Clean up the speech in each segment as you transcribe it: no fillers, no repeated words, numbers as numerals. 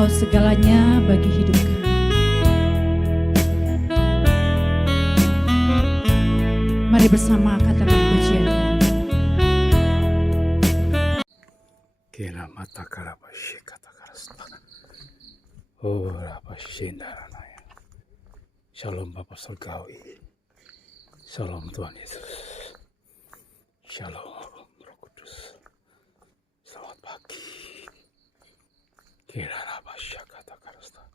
Engkau segalanya bagi hidup kami. Mari bersama katakan pujian kami. Kena mata karabashi kata karasta. Oh rabashi daranaya. Shalom Bapa Surgawi. Shalom Tuhan Yesus. Shalom Roh Kudus. Selamat pagi. Kira rabashi kata karasta.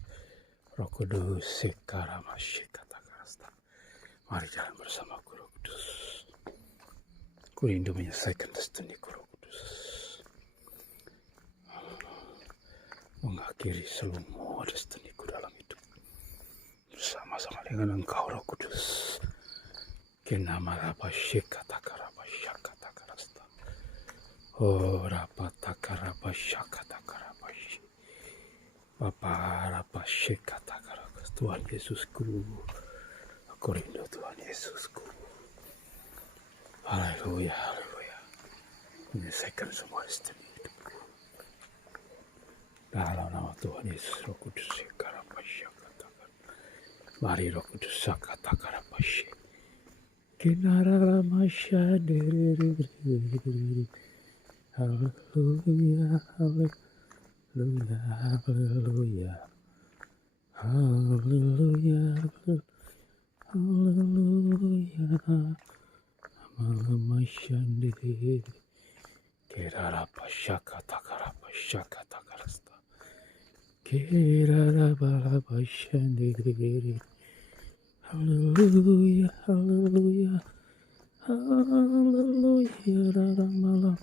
Roh Kudus sekaramashi kata karasta. Mari jalan bersama Roh Kudus. Ku rindu menyelesaikan destiniku Roh Kudus. Mengakhiri seluruh destiniku dalam hidup bersama-sama dengan Engkau Roh Kudus. Kenama rabashi kata karabashi kata karasta. Oh rapata karabashi kata karabashi. Bapa rabashi kata karabashi. Tuhan Yesusku, aku rindu Tuhan Yesusku. Haleluya, haleluya. Menyelesaikan semua destiny hidupku. Dalam nama Tuhan Yesus, Roh Kudus karabashi katakan. Mari Roh Kudus kata karabashi. Kinara masya diri. Haleluya, haleluya, haleluya. Haleluya, haleluya. Masya diri. Kirara pasya kata karabasya kata karasta. Kirara balabasya diri. Haleluya, haleluya, haleluya, rara malam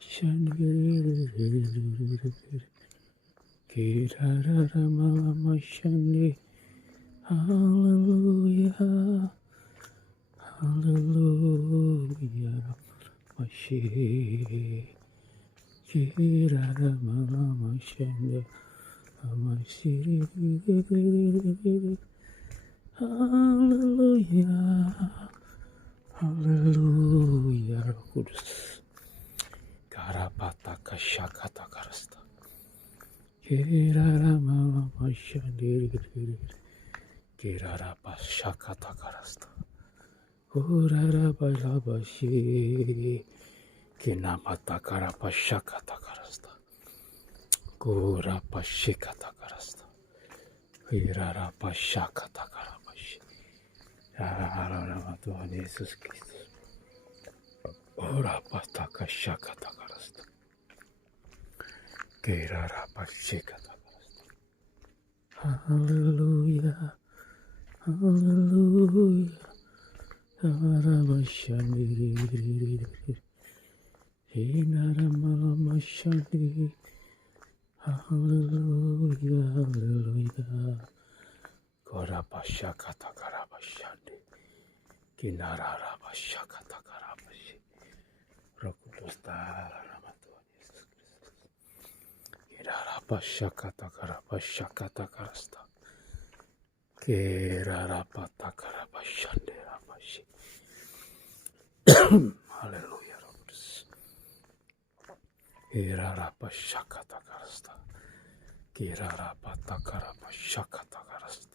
shandiri, kirara malam shandiri, haleluya, haleluya, masih, kirara malam shandiri, masih. Haleluya, haleluya, Roh Kudus. Karapata kasyakata karasta. Kirara malam masyandiri. Kirara pasyakata karasta. Urara balabashi. Kinamata karapasyakata karasta. Kura pasyakata karasta. Kirara pasyakata karasta. Dalam nama Tuhan Yesus Kristus. Ora pataka syakata karasta. Kira syakata karasta. Haleluya. Haleluya. Haramashandiri. Hinara malamashandiri. Haleluya. Haleluya. Korabasya kata karabasyandi. Kinara rabasya kata karabashi. Roh Kudus dalam nama Tuhan Yesus Kristus. Kinara rabasya kata karabasya kata karasta. Kirara pata karabasyandi rabashi. Haleluya Roh Kudus. Kirara rabasya kata karasta. Kirara pata karabasya kata karasta.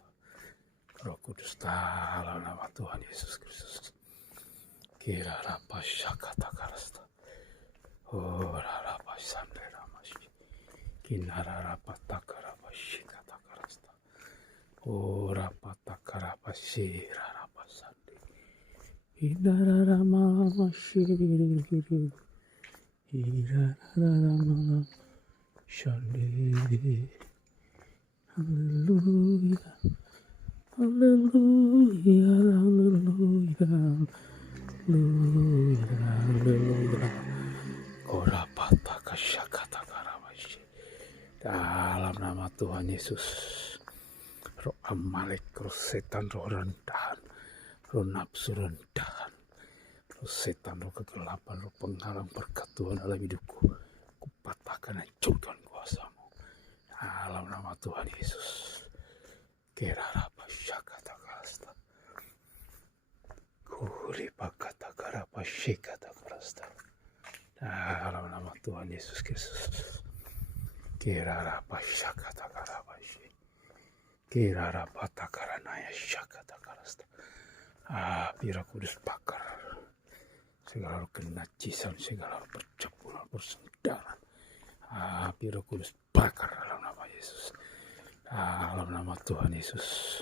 Roh Kudus dalam nama Tuhan Yesus Kristus. Kira rapasya kata karasta. Oh rarapasan ramashi. Kinara rapata karapashi kata karasta. Oh rapata karapashi rarapasan. Kinara ramamashi. Kinara ramamashi. Haleluya. Haleluya, haleluya, haleluya, haleluya. Korapata kasyakata karabashi. Dalam nama Tuhan Yesus. Roh Amalek, roh setan, roh rendahan, roh nafsu rendahan, roh setan, roh kegelapan, roh penghalang berkat Tuhan dalam hidupku. Kupatahkan, hancurkan kuasamu. Dalam nama Tuhan Yesus. Kira syakata karasta. Kuri pakata karapa syikata karasta. Dalam nama Tuhan Yesus Kristus. Kira rapa syakata karasta. Kirara patakaranaya syakatakarasta. Api Roh Kudus bakar segala kenajisan, segala percabulan, persendaran. Api Roh Kudus bakar dalam nama Yesus. Dalam nama Tuhan Yesus.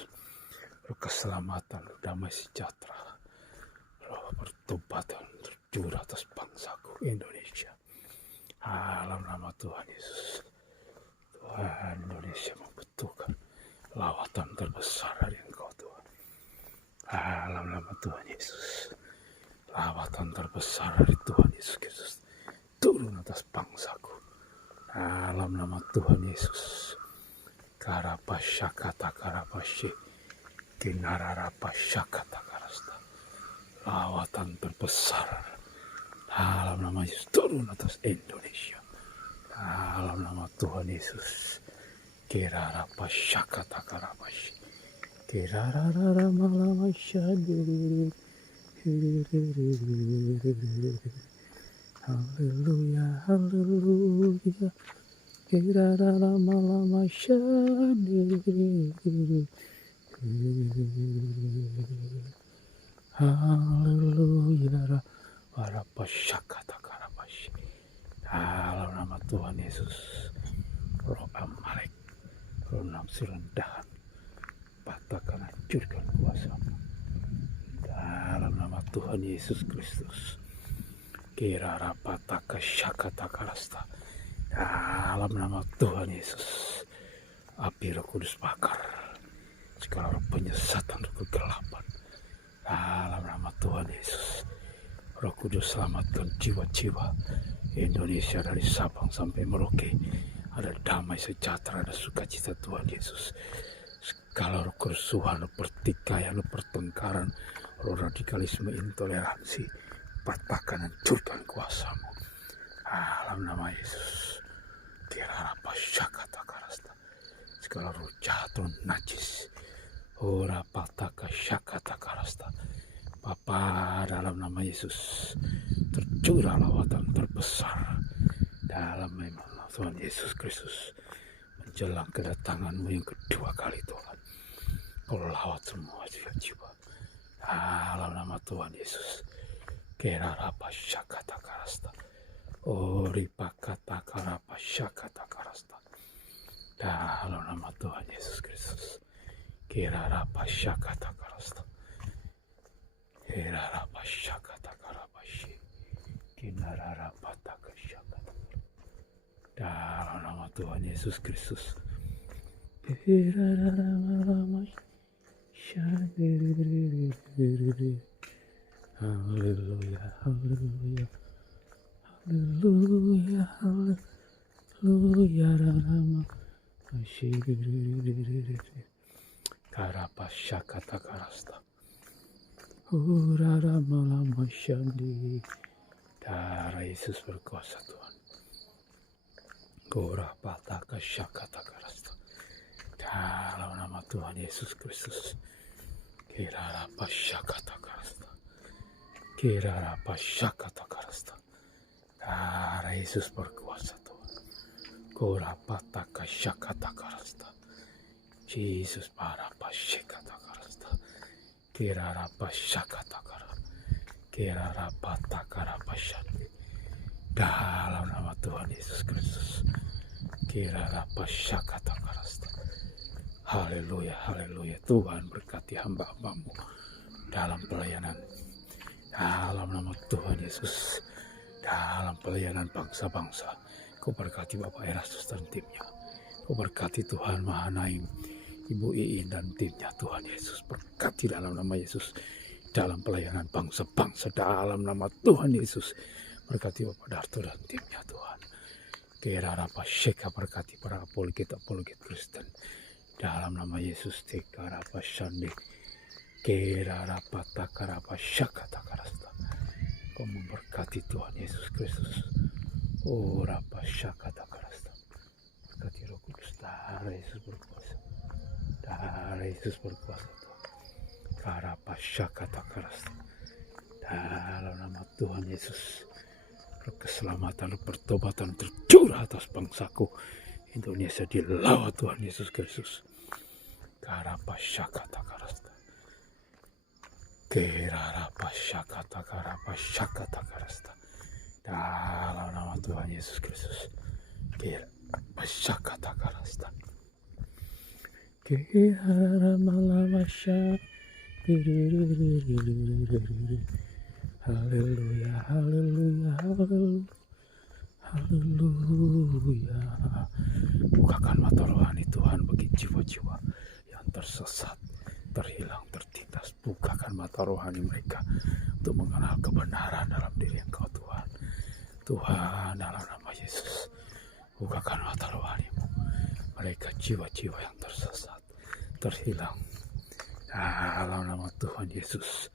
Roh keselamatan, roh damai sejahtera, roh pertobatan tercurah atas bangsaku Indonesia. Dalam nama Tuhan Yesus. Tuhan, Indonesia membutuhkan lawatan terbesar dari Engkau Tuhan. Dalam nama Tuhan Yesus. Lawatan terbesar dari Tuhan Yesus Kristus turun atas bangsaku. Dalam nama Tuhan Yesus. Karapasyakata karapasye. Kinararapasyakata karasta. Lawatan terbesar dalam nama Yesus turun atas Indonesia. Dalam nama Tuhan Yesus. Kirarapasyakata karapasye. Kirarararamalamashadiri. Haleluya, haleluya. Kirarararamalamashadiri. Haleluya. Warapasyakata karapasye. Dalam nama Tuhan Yesus. Roh Amalek, roh nafsu rendahan, patahkan, hancurkan kuasamu. Dalam nama Tuhan Yesus Kristus. Kirarapataka syakata karasta. Dalam nama Tuhan Yesus. Api Roh Kudus bakar segala roh penyesatan, roh kegelapan. Dalam nama Tuhan Yesus. Roh Kudus selamatkan jiwa-jiwa Indonesia dari Sabang sampai Merauke. Ada damai sejahtera, ada sukacita Tuhan Yesus. Segala roh kerusuhan, roh pertikaian, roh pertengkaran, roh radikalisme, intoleransi, patahkan, hancurkan kuasamu. Dalam nama Yesus. Kirarapasyakata karasta. Segala roh jahat, roh najis, ora pataka syakata karasta. Bapa, dalam nama Yesus tercurah lawatan terbesar dalam nama Tuhan Yesus Kristus menjelang kedatanganmu yang kedua kali Tuhan. Kau lawat semua jiwa-jiwa dalam nama Tuhan Yesus. Kirarapasyakata karasta. Oripakata karapasyakata karasta. Dalam nama Tuhan Yesus Kristus. Kirarapasyakata karasta. Kirarapasyakata karapasye. Kinararapataka syakata. Dalam nama Tuhan Yesus Kristus. Haleluya, haleluya, haleluya, haleluya. Dalam Karapasyakata karasta. Urara malamasyandi. Darah Yesus berkuasa Tuhan. Gora pataka syakata karasta. Dalam nama Tuhan Yesus Kristus. Kirarapasyakata karasta. Kirarapasyakata karasta. Darah Yesus berkuasa Tuhan. Gora pataka syakata karasta. Yesus parapasyakata karasta. Kirarapasyakata karasta. Kirarapataka karapasyandi. Dalam nama Tuhan Yesus Kristus. Kirarapasyakata karasta. Haleluya, haleluya. Tuhan berkati hamba-hambamu dalam pelayanan. Dalam nama Tuhan Yesus. Dalam pelayanan bangsa-bangsa. Kau berkati Bapak Erastus dan timnya. Kau berkati Tuhan Mahanaim, Ibu Iin dan timnya Tuhan Yesus. Berkati dalam nama Yesus. Dalam pelayanan bangsa-bangsa dalam nama Tuhan Yesus. Berkati Bapak Darto dan timnya Tuhan. Kirarapasyeka berkati para apologet Kristen. Dalam nama Yesus. Tikarapasyandi. Kirarapataka karasta. Kau memberkati Tuhan Yesus Kristus. Ora pasyakata karasta. Berkati Roh Kudus. Darah Yesus berkuasa. Darah Yesus berkuasa Tuhan. Karapasyakata karasta. Dalam nama Tuhan Yesus. Keselamatan, pertobatan tercurah atas bangsaku Indonesia dilawat Tuhan Yesus Kristus. Karapashakatakarasta. Kerarapashakatakarapashakatakarasta. Dalam nama Tuhan Yesus Kristus. Kerapashakatakarasta. Keraramalavasha. Haleluya, haleluya, haleluya. Haleluya. Bukakan mata rohani Tuhan bagi jiwa-jiwa yang tersesat, terhilang, tertindas. Bukakan mata rohani mereka untuk mengenal kebenaran dalam diri Engkau Tuhan. Tuhan, dalam nama Yesus, bukakan mata rohanimu. Mereka jiwa-jiwa yang tersesat, terhilang. Dalam nama Tuhan Yesus.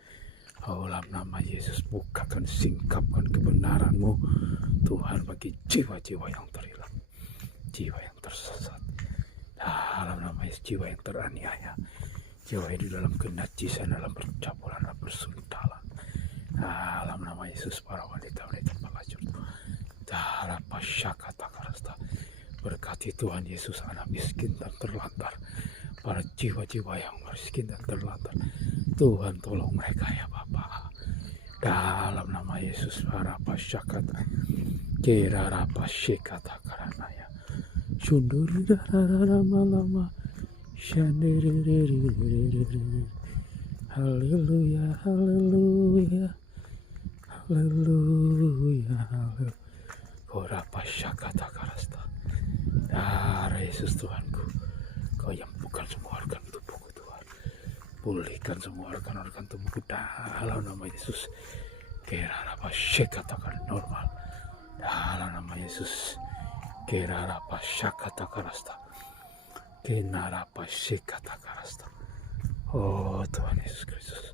Dalam nama Yesus, bukakan, singkapkan kebenaran-Mu Tuhan bagi jiwa-jiwa yang terhilang, jiwa yang tersesat. Dalam nama Yesus, jiwa yang teraniaya, jiwa yang di dalam kenajisan, dalam percabulan, dalam persuntalan. Dalam nama Yesus, para wanita-wanita pelacur, dalam pasyakatakarasta, berkati Tuhan Yesus anak miskin dan terlantar, para jiwa-jiwa yang miskin dan terlantar. Tuhan tolong mereka ya Bapa. Dalam nama Yesus, para pasyakata, kira rapasyakata karanaya, sunduri lama-lama, shandiri. Haleluya, haleluya, haleluya, haleluya. Kora pasyakata karasta. Darah Yesus Tuhanku, Kau yang bukan semua organ tubuhku Tuhan. Pulihkan semua organ-organ tubuhku dalam nama Yesus. Kira pasyakata normal. Dalam nama Yesus. Kira pasyakata karasta. Kira pasyakata karasta. Oh Tuhan Yesus Kristus,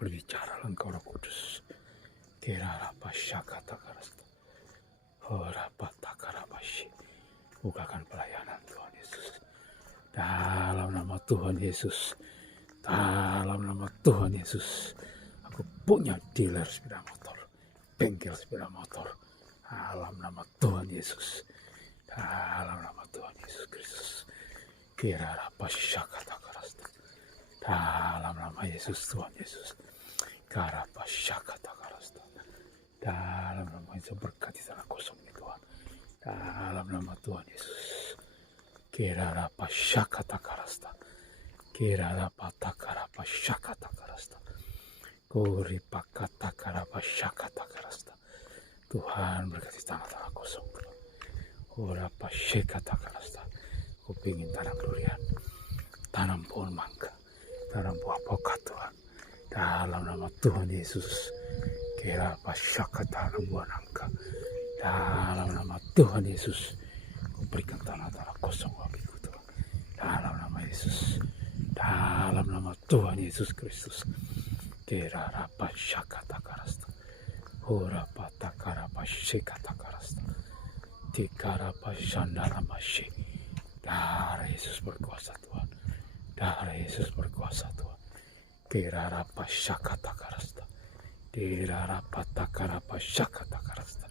berbicara Engkau Roh Kudus. Kira pasyakata karasta. Oh rapatakarabashi. Bukakan pelayanan Tuhan Yesus. Dalam nama Tuhan Yesus. Dalam nama Tuhan Yesus. Aku punya dealer sepeda motor, bengkel sepeda motor. Dalam nama Tuhan Yesus. Dalam nama Tuhan Yesus Kristus. Kira pasyakata karasta. Dalam nama Yesus Tuhan Yesus. Kara pasyakata karasta. Dalam nama Yesus, berkati tanah kosong ini Tuhan. Dalam nama Tuhan Yesus. Kira pasyakata karasta. Kira patakara pasyakata karasta. Kori pakata kara pasyakata karasta. Tuhan, berkati tanah-tanah kosong Tuhan. Ora pasyakata karasta. Aku ingin tanam durian, tanam pohon mangga, tanam buah pokat Tuhan. Dalam nama Tuhan Yesus. Kira pasyakata buah nangka. Dalam nama Tuhan Yesus. Ku berikan tanah-tanah kosong bagiku Tuhan. Dalam nama Yesus. Dalam nama Tuhan Yesus Kristus. Kira pasyakata karasta. Ora patakara pasyakata karasta. Tikara pasyandara masyi. Darah Yesus berkuasa Tuhan. Darah Yesus berkuasa Tuhan. Kira pasyakata karasta. Kira patakara pasyakata karasta.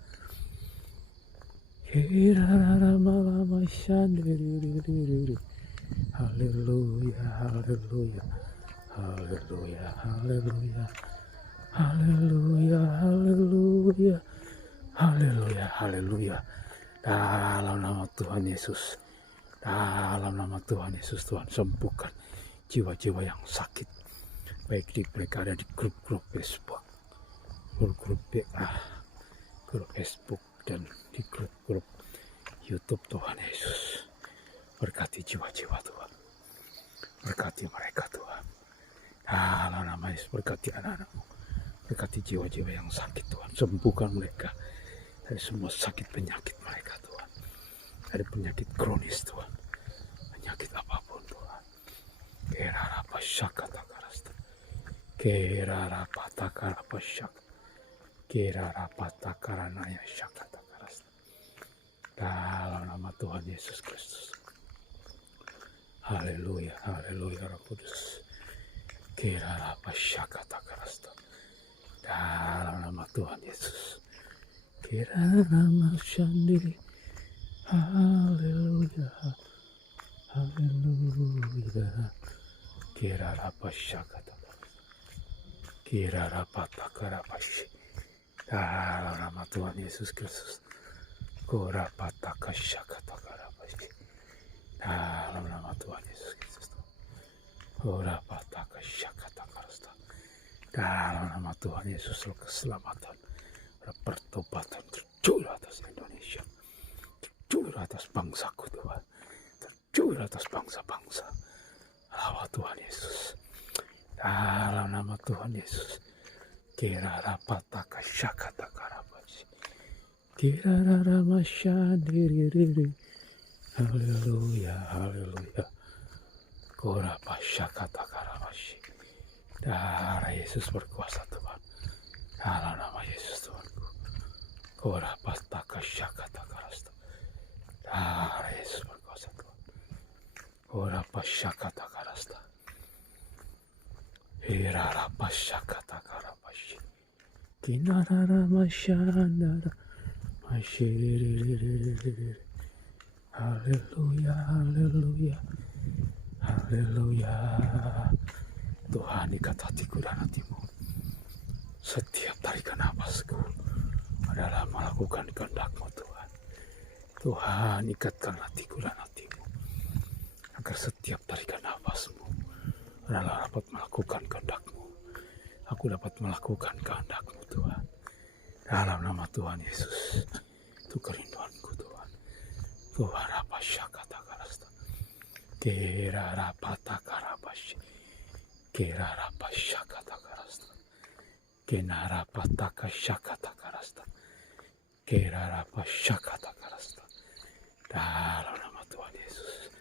Kira lama shandiri. Haleluya, haleluya, haleluya, haleluya, haleluya, haleluya, haleluya, haleluya. Dalam nama Tuhan Yesus. Dalam nama Tuhan Yesus, Tuhan sembuhkan jiwa-jiwa yang sakit. Baik di mereka ada di grup-grup Facebook, grup-grup WA, grup Facebook, dan di grup-grup YouTube Tuhan Yesus. Berkati jiwa-jiwa Tuhan. Berkati mereka Tuhan. Dalam nama Yesus, berkati anak-anakmu. Berkati jiwa-jiwa yang sakit Tuhan. Sembuhkan mereka dari semua sakit penyakit mereka Tuhan. Dari penyakit kronis Tuhan. Penyakit apapun Tuhan. Kera pasyakata karasta. Kera patakara pasyakata. Kera patakara naya syakata karasta. Dalam nama Tuhan Yesus Kristus. Haleluya, haleluya Roh Kudus. Kera pasyakata karasta. Dalam nama Tuhan Yesus. Kera nama syandiri. Haleluya, haleluya. Kira rapashakata. Kira rapatakarapasi. Dalam nama Tuhan Yesus Kristus. Kora patakashakatakarapashi. Dalam nama Tuhan Yesus Kristus. Kora patakashakatakarasta. Dalam nama Tuhan Yesus, keselamatan, pertobatan tercurah atas Indonesia, tercurah atas bangsaku Tuhan, tercurah atas bangsa-bangsa. Lawa Tuhan Yesus. Dalam nama Tuhan Yesus. Kira rapataka syakata karabashi. Kira raramasyandiriri. Haleluya, haleluya. Korapa syakata karabashi. Darah Yesus berkuasa Tuhan. Dalam nama Yesus Tuhanku. Korapataka syakata karasta. Darah Yesus berkuasa Tuhan. Korapa syakata karasta. Hirarapa syakata karabashi. Kinarara masyanara. Masyiriri. Haleluya, haleluya. Haleluya. Tuhan, ikat hatiku dan hatimu. Setiap tarikan nafasku adalah melakukan kehendak-Mu Tuhan. Tuhan, ikatkan hatiku dan hatimu agar setiap tarikan nafasmu adalah dapat melakukan kehendak-Mu. Aku dapat melakukan kehendak-Mu Tuhan. Dalam nama Tuhan Yesus. Itu kerinduanku Tuhan. Tuhan apa syakata karasta. Kira rapata karabashi. Kira rapa syakata karasta. Kena rapata syakata karasta. Kira rapa syakata karasta. Dalam nama Tuhan Yesus.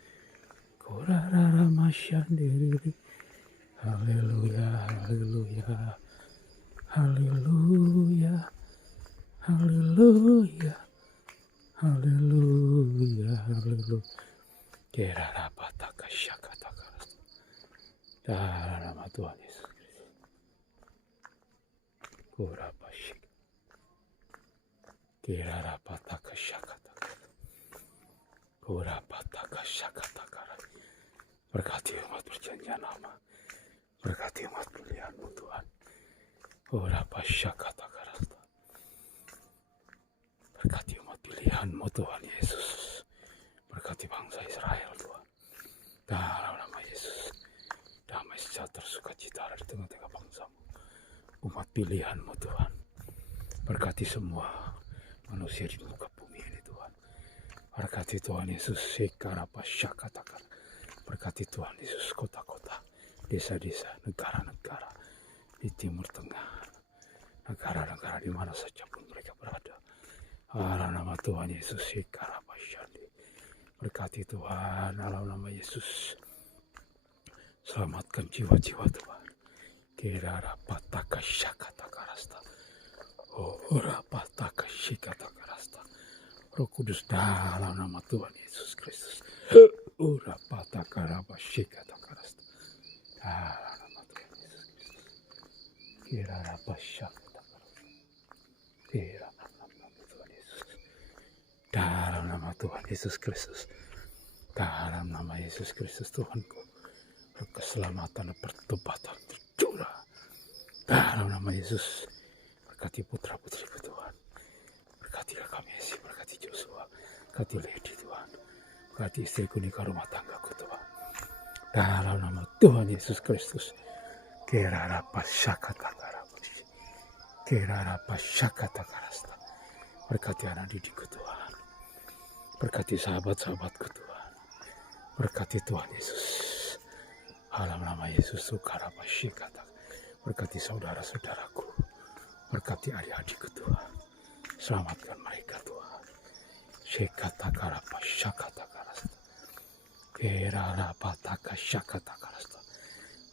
Kurara masyandiri. Haleluya, haleluya. Haleluya. Haleluya. Haleluya, haleluya. Kira rapata syakata karasta. Dalam nama Tuhan Yesus Kristus. Kurapasyik. Kira rapata syakata karasta. Kurapata syakata karasta. Berkati umat perjanjian lama. Berkati umat pilihan-Mu Tuhan. Kurapasyakata karasta. Berkati umat pilihan-Mu Tuhan Yesus. Berkati bangsa Israel Tuhan. Dalam nama Yesus. Damai sejahtera sukacita di tengah-tengah bangsa-Mu. Umat pilihan-Mu Tuhan. Berkati semua manusia di muka bumi ini Tuhan. Berkati Tuhan Yesus. Sekarapasyakatakar. Berkati Tuhan Yesus kota-kota, desa-desa, negara-negara di Timur Tengah. Negara-negara di mana saja pun mereka berada. Dalam nama Tuhan Yesus. Sekarapasyandi. Berkati Tuhan dalam nama Yesus. Selamatkan jiwa-jiwa Tuhan. Kira rapataka syakata karasta. Oh rapataka syakata karasta. Roh Kudus dalam nama Tuhan Yesus Kristus. Oh rapataka syakata karasta. Dalam nama Tuhan Yesus Kristus. Kira rapasyakata karasta. Kira nama Tuhan Yesus. Dalam nama Tuhan Yesus Kristus. Dalam nama Yesus Kristus Tuhanku. Keselamatan dan pertobatan tercurah. Dalam nama Yesus. Berkati putra-putriku Tuhan. Berkati kami Yesus. Berkati Joshua. Berkati Lady Tuhan. Berkati istriku nikah rumah tanggaku Tuhan. Dalam nama Tuhan Yesus Kristus. Kira rapasyakata karabashi. Kira rapasyakata karasta. Berkati anak didikku Tuhan. Berkati sahabat-sahabatku Tuhan. Berkati Tuhan Yesus. Dalam nama Yesus Sukarapasyikata. Berkati saudara-saudaraku. Berkati adik-adikku Tuhan. Selamatkan mereka Tuhan. Syekata karapasyakata karasta. Kerarapataka syakata karasta.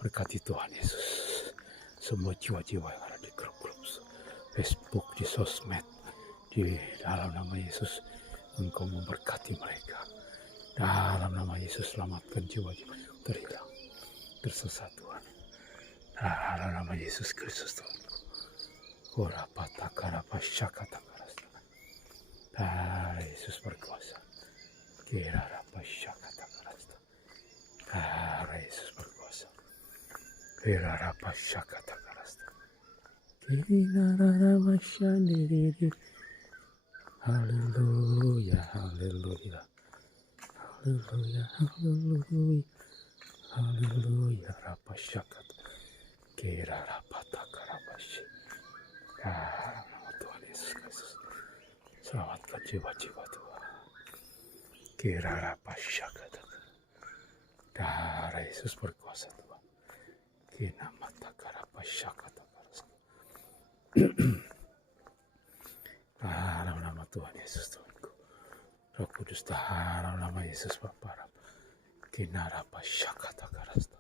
Berkati Tuhan Yesus. Semua jiwa-jiwa yang ada di grup-grup Facebook, di sosmed. Di dalam nama Yesus. Engkau memberkati mereka. Dalam nama Yesus selamatkan jiwa-jiwa yang terhilang. Tersesat Tuhan. Dalam nama Yesus Kristus Tuhan. Kurapata syakata karasta. Darah Yesus berkuasa. Kira syakata karasta. Darah Yesus berkuasa. Irarapa syakata karasta. Kinararama shandiri. Haleluya, haleluya. Haleluya, haleluya. Haleluya, rapa syakata. Kirarapa takarabashi. Ya, nama Tuhan Yesus Kristus. Selamatkan jiwa-jiwa Tuhan. Kirarapa syakata. Darah Yesus berkuasa Tuhan. Kinamata karapa syakata. Dalam nama Tuhan Yesus Tuhanku. Roh Kudus dalam nama Yesus Bapa. Kinarapa syakata karasta.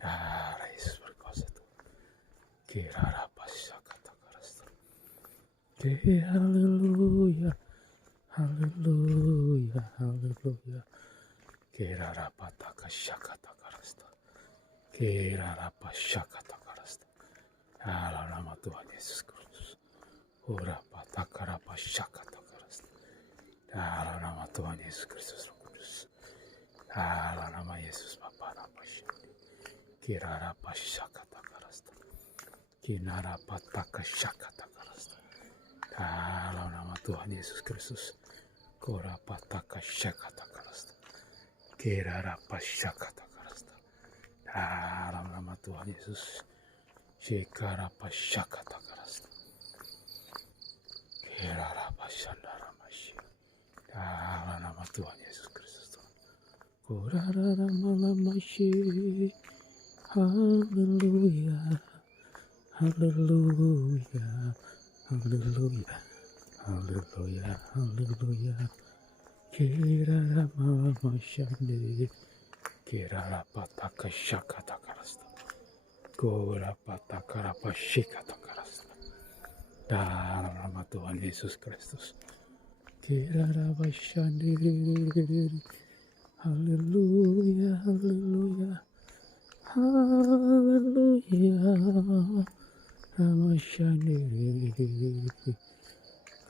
Darah Yesus berkuasa Tuhan. Kirarapa syakata karasta. Haleluya. Haleluya. Haleluya. Kirarapa taka syakata karasta. Kirarapa syakata karasta. Dalam nama Tuhan Yesus Kristus. Urapa takarapa syakata karasta. Dalam nama Tuhan Yesus Kristus Roh Kudus. Dalam nama Yesus Bapa Rapa Syakti. Kirarapa syakata karasta. Kinarapa taka syakata karasta. Dalam nama Tuhan Yesus Kristus. Kurapa taka syakata karasta. Kirarapa syakata karasta. Dalam nama Tuhan Yesus. Shikarapa syakata karasta. Kirarapa shandaramashi. Dalam nama Tuhan Yesus Kristus Tuhan. Kurararamalamashi. Haleluya. Haleluya. Haleluya. Haleluya. Haleluya. Kiraramalamasyandi. Kirarapa taka syakata karasta. Kurapa takarapa syakata karasta. Dalam nama Tuhan Yesus Kristus. Kirarapa syandi. Haleluya. Haleluya. Haleluya. Ramasyandi.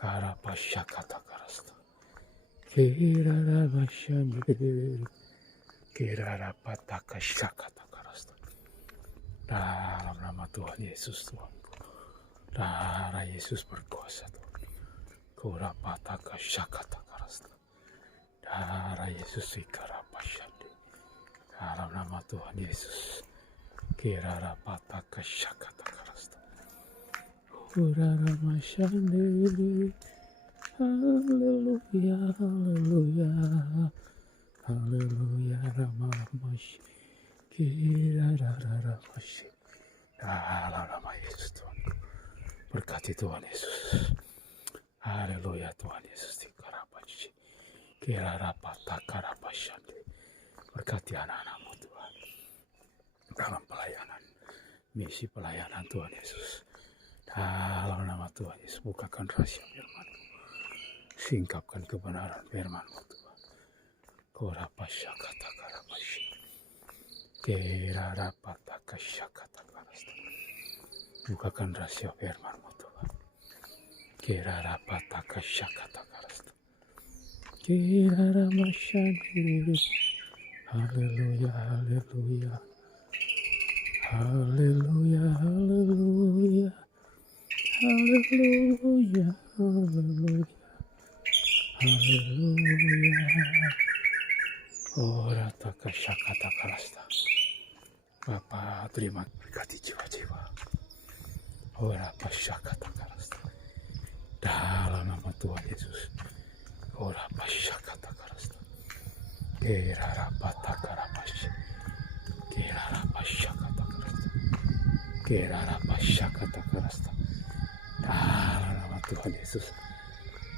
Karapa syakata karasta. Kirarapa syandi. Kirarapa taka syakata karasta. Dalam nama Tuhan Yesus Tuhanku. Darah Yesus berkuasa Tuhan. Kurapa taka syakata karasta. Darah Yesus ikarapa syandi. Dalam nama Tuhan Yesus. Kirarapa taka syakata karasta. Kurarama syandi. Haleluya. Haleluya. Haleluya. Ramamashi. Kirararamashi. Dalam nama Yesus Tuhan. Berkati Tuhan Yesus. Haleluya Tuhan Yesus. Tikarapashi. Kirarapatakarapashandi. Berkati anak-anakmu Tuhan. Dalam pelayanan. Misi pelayanan Tuhan Yesus. Dalam nama Tuhan Yesus. Bukakan rahasia firman-Mu. Singkapkan kebenaran firman-Mu Tuhan. Korapashakatakaramashi. Kirarapatakasyakata karasta. Bukakan rahasia firman-Mu Tuhan. Kirarapatakasyakata karasta. Kiraramasyandi. Haleluya, haleluya. Haleluya, haleluya. Haleluya, haleluya. Haleluya. Ora takasyakata karasta. Bapa, terima berkati jiwa-jiwa. Ora pasyakata karasta. Dalam nama Tuhan Yesus. Ora pasyakata karasta. Kirarapata karapashi. Kirarapasyakata karasta. Kirarapasyakata karasta. Dalam nama Tuhan Yesus.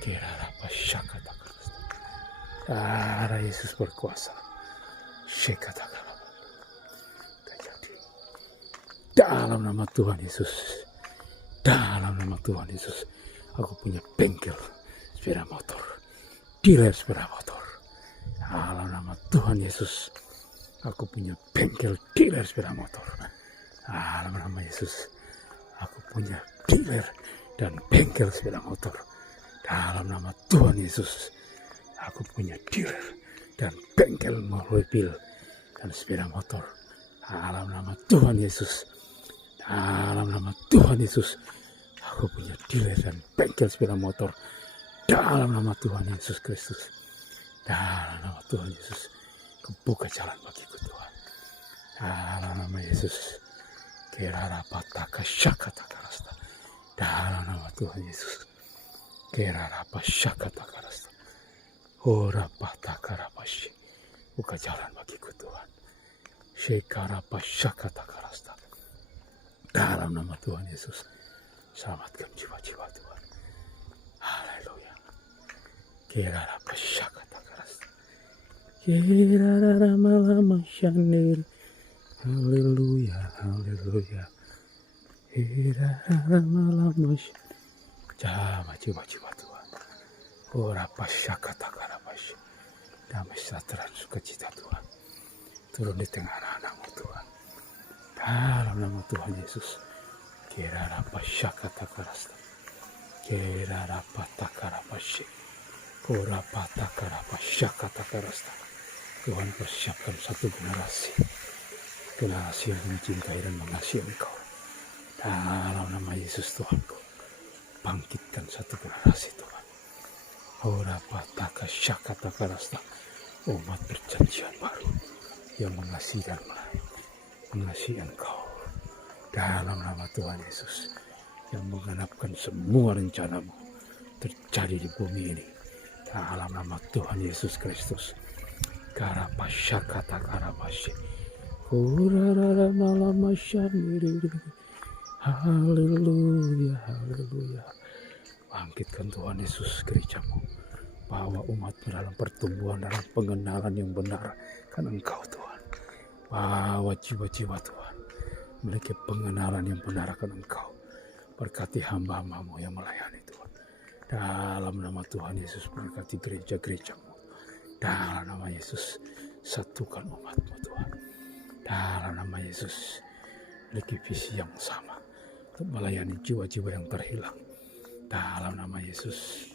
Kirarapasyakata karasta. Darah Yesus berkuasa. Syakata karasta. Dalam nama Tuhan Yesus. Dalam nama Tuhan Yesus. Aku punya bengkel sepeda motor. Dealer sepeda motor. Dalam nama Tuhan Yesus. Aku punya bengkel dealer sepeda motor. Dalam nama Yesus. Aku punya dealer dan bengkel sepeda motor. Dalam nama Tuhan Yesus. Aku punya dealer dan bengkel mobil dan sepeda motor. Dalam nama Tuhan Yesus. Dalam nama Tuhan Yesus. Aku punya dealer dan bengkel sepeda motor. Dalam nama Tuhan Yesus Kristus. Dalam nama Tuhan Yesus. Kebuka jalan bagiku Tuhan. Dalam nama Yesus. Kerara pataka syakata karasta. Dalam nama Tuhan Yesus. Kerara pasyakata karasta. Ora pataka rapashi. Buka jalan bagiku Tuhan. Shekara pasyakata karasta. Dalam nama Tuhan Yesus. Selamatkan jiwa-jiwa Tuhan. Haleluya. Kerara pasyakata karasta. Kerara malama shanir. Haleluya, haleluya. Kerara malama shanir. Jama jiwa-jiwa Tuhan. Ora pasyakata karapashi. Damai sejahtera dan sukacita Tuhan. Turun di tengah anak-anakmu Tuhan. Dalam nama Tuhan Yesus. Kerara pasyakata karasta. Kerara patakarapashi. Ora patakarapasyakata karasta. Tuhan persiapkan satu generasi. Generasi yang mencintai dan mengasihi Engkau. Dalam nama Yesus Tuhanku. Bangkitkan satu generasi Tuhan. Ora pataka syakata karasta. Umat perjanjian baru yang mengasihi dan mengasihi Engkau. Dalam nama Tuhan Yesus. Yang menggenapkan semua rencanamu terjadi di bumi ini. Dalam nama Tuhan Yesus Kristus. Karapasyakata karapasy. Ora malama syaniri. Haleluya, haleluya. Bangkitkan Tuhan Yesus gerejamu. Bawa umatmu dalam pertumbuhan, dalam pengenalan yang benar kan Engkau Tuhan. Bawa jiwa-jiwa Tuhan. Memiliki pengenalan yang benar akan Engkau. Berkati hamba-hambamu yang melayani Tuhan. Dalam nama Tuhan Yesus berkati gereja-gerejamu. Dalam nama Yesus satukan umatmu Tuhan. Dalam nama Yesus memiliki visi yang sama. Untuk melayani jiwa-jiwa yang terhilang. Dalam nama Yesus.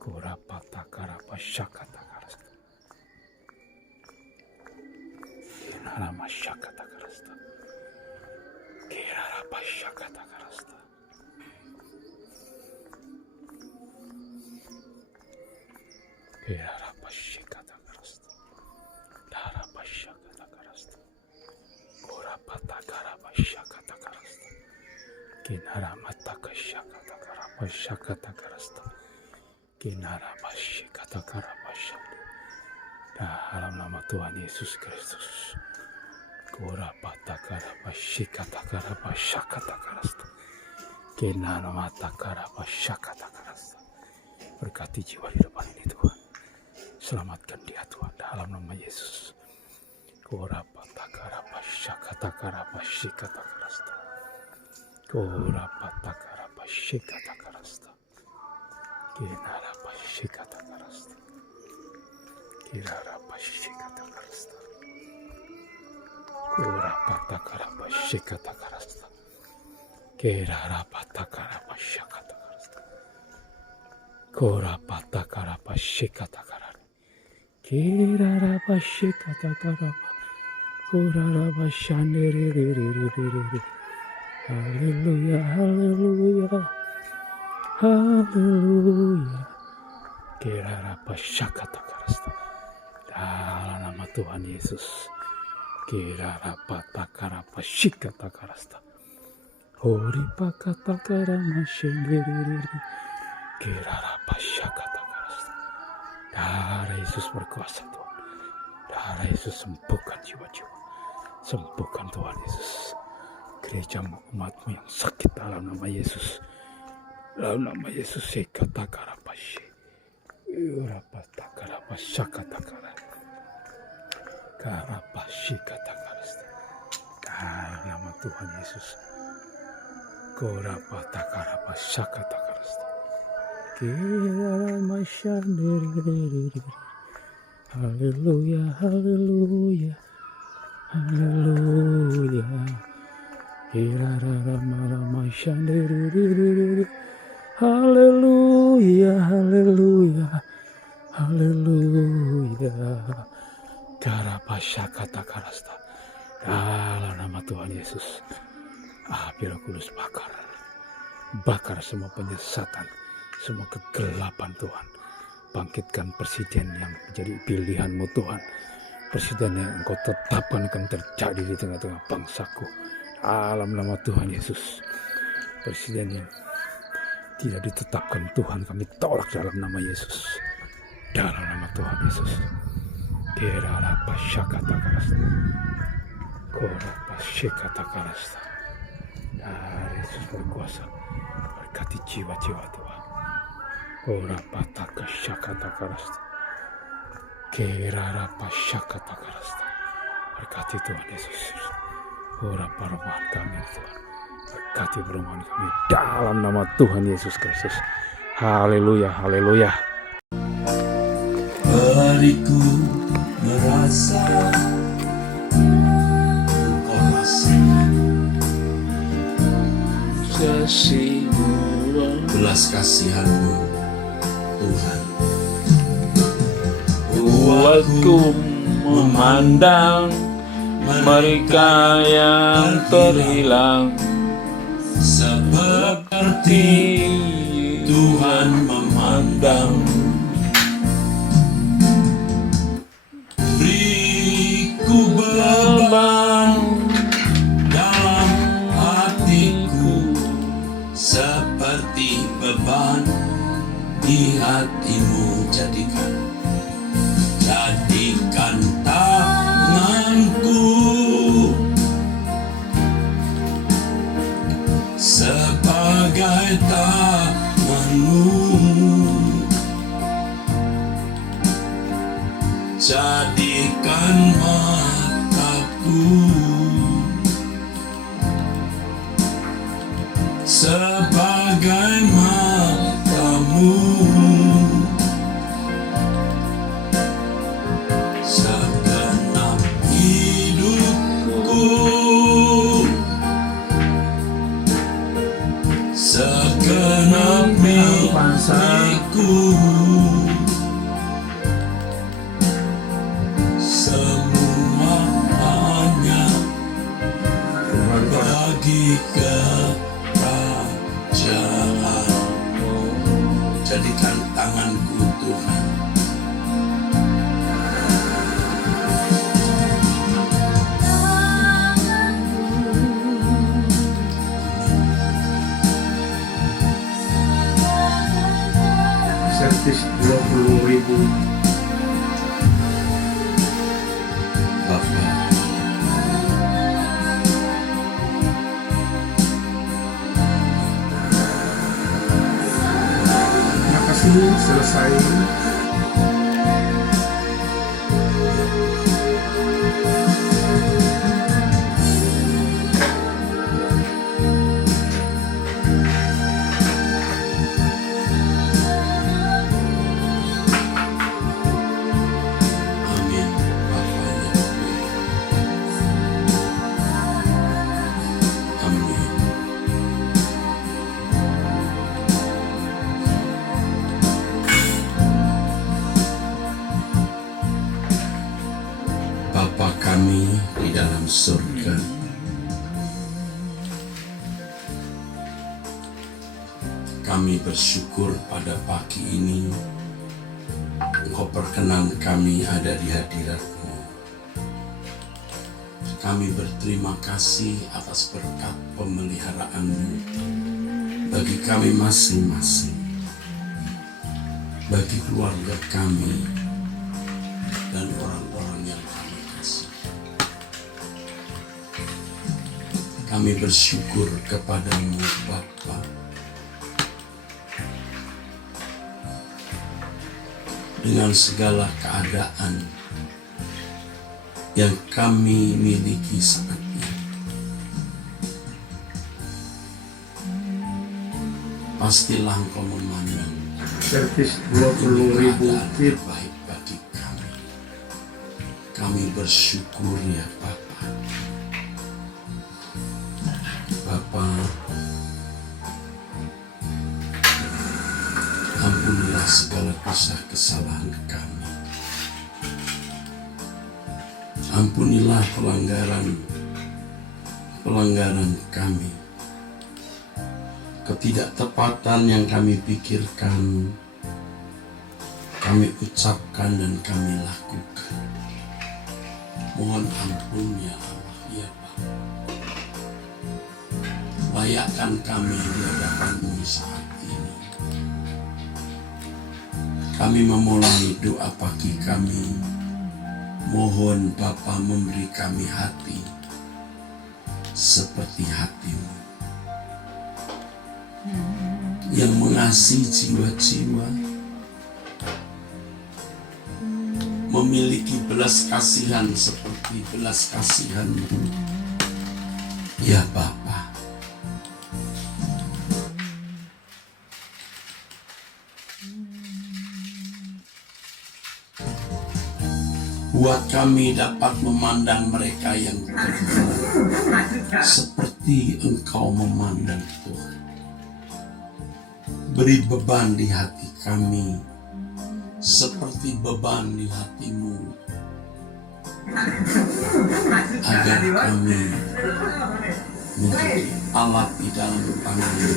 Kurapata karapa syakata karasta. Kinarama syakata karasta. Kirarapa syakata karasta. Kirarapa syakata karasta. Darapa syakata karasta. Kurapata karapa syakata karasta. Kinaramata syakata karapa syakata karasta. Kinarabashi kata karabashande. Dalam nama Tuhan Yesus Kristus. Kurapata karabashi kata karabashakata karasta. Kinaramata karabashakata karasta. Berkati jiwa di depan ini Tuhan. Selamatkan dia Tuhan dalam nama Yesus. Kurapata karabashakata karabashi kata karasta. Kurapata karabashi kata karasta. Kinarabashi kata karasta. Kirarabashi kata karasta. Kurapata karabashi kata karasta. Kirarapata karabashi kata karasta. Kurapata karabashi kata karasta. Kirarabashi kata karaba. Kurarabashandiriririririri. Haleluya, haleluya. Haleluya. Kirarapa syakata karasta. Dalam nama Tuhan Yesus. Kirarapa takarapa syikata karasta. Hori pakata karama syendiriri. Kirarapa syakata karasta. Darah Yesus berkuasa Tuhan. Darah Yesus sembuhkan jiwa-jiwa. Sembuhkan Tuhan Yesus. Gerejamu umatmu yang sakit dalam nama Yesus. Dalam nama Yesus sekata karapashi. Urapata karapasya kata karapashi kata karasta. Dalam nama Tuhan Yesus. Kurapata karapasya kata karasta. Kiraramasyandiriri. Haleluya, haleluya. Haleluya. Kiraramasyandiriri. Haleluya, haleluya, haleluya. Karapasya kata karasta. Dalam nama Tuhan Yesus, api Roh Kudus bakar semua penyesatan, semua kegelapan Tuhan. Bangkitkan presiden yang menjadi pilihan-Mu Tuhan, presiden yang Engkau tetapkan akan terjadi di tengah-tengah bangsaku. Dalam nama Tuhan Yesus, presiden yang tidak ditetapkan Tuhan, kami tolak dalam nama Yesus. Dalam nama Tuhan Yesus. Kera pasyakata karasta, kora pasyakata karasta. Dari Yesus berkuasa, berkati jiwa-jiwa Tuhan. Kora pataka syakata karasta, kera pasyakata karasta. Berkati Tuhan Yesus. Kora perumahan kami Tuhan. Berkati perumahan kami dalam nama Tuhan Yesus Kristus. Haleluya, haleluya. Hariku merasa Engkau masih Kasih-Mu, belas kasihan-Mu Tuhan. buatku memandang mereka yang terhilang, seperti Tuhan memandang. Beriku beban dalam hatiku, seperti beban di hatimu. Jadikan tanganku sebagai tanganmu. Jadikan mataku sebagai matamu. Segenap hidupku, segenap mimpiku, semua hanya bagi kerajaan-Mu. Jadikan tanganku Tuhan servis 20.000. Bapa. Terima kasih selesai. Amin. Bapaknya. Amin. Bapa kami di dalam surga, kami bersyukur pada pagi ini Engkau perkenan kami ada di hadirat-Mu. Kami berterima kasih atas berkat pemeliharaan-Mu bagi kami masing-masing, bagi keluarga kami dan orang-orang yang kami kasih. Kami bersyukur kepada-Mu Bapa, dengan segala keadaan yang kami miliki saat ini. Pastilah Engkau memandang Servis keadaan 20.000 feet. terbaik bagi kami. Kami bersyukur ya Bapa. Bapa, ampunilah segala dosa kesalahan kami. Ampunilah pelanggaran kami, ketidaktepatan yang kami pikirkan, kami ucapkan dan kami lakukan. Mohon ampun ya Allah, ya Bapa. Layakkan kami di hadapan-Mu saat ini. Kami memulai doa pagi kami. Mohon Bapa memberi kami hati seperti hati-Mu, yang mengasihi jiwa-jiwa, memiliki belas kasihan seperti belas kasihan-Mu, ya Bapa. Buat kami dapat memandang mereka yang terhina seperti Engkau memandang Tuhan. Beri beban di hati kami seperti beban di hati-Mu, agar kami menjadi alat di dalam tangan-Mu,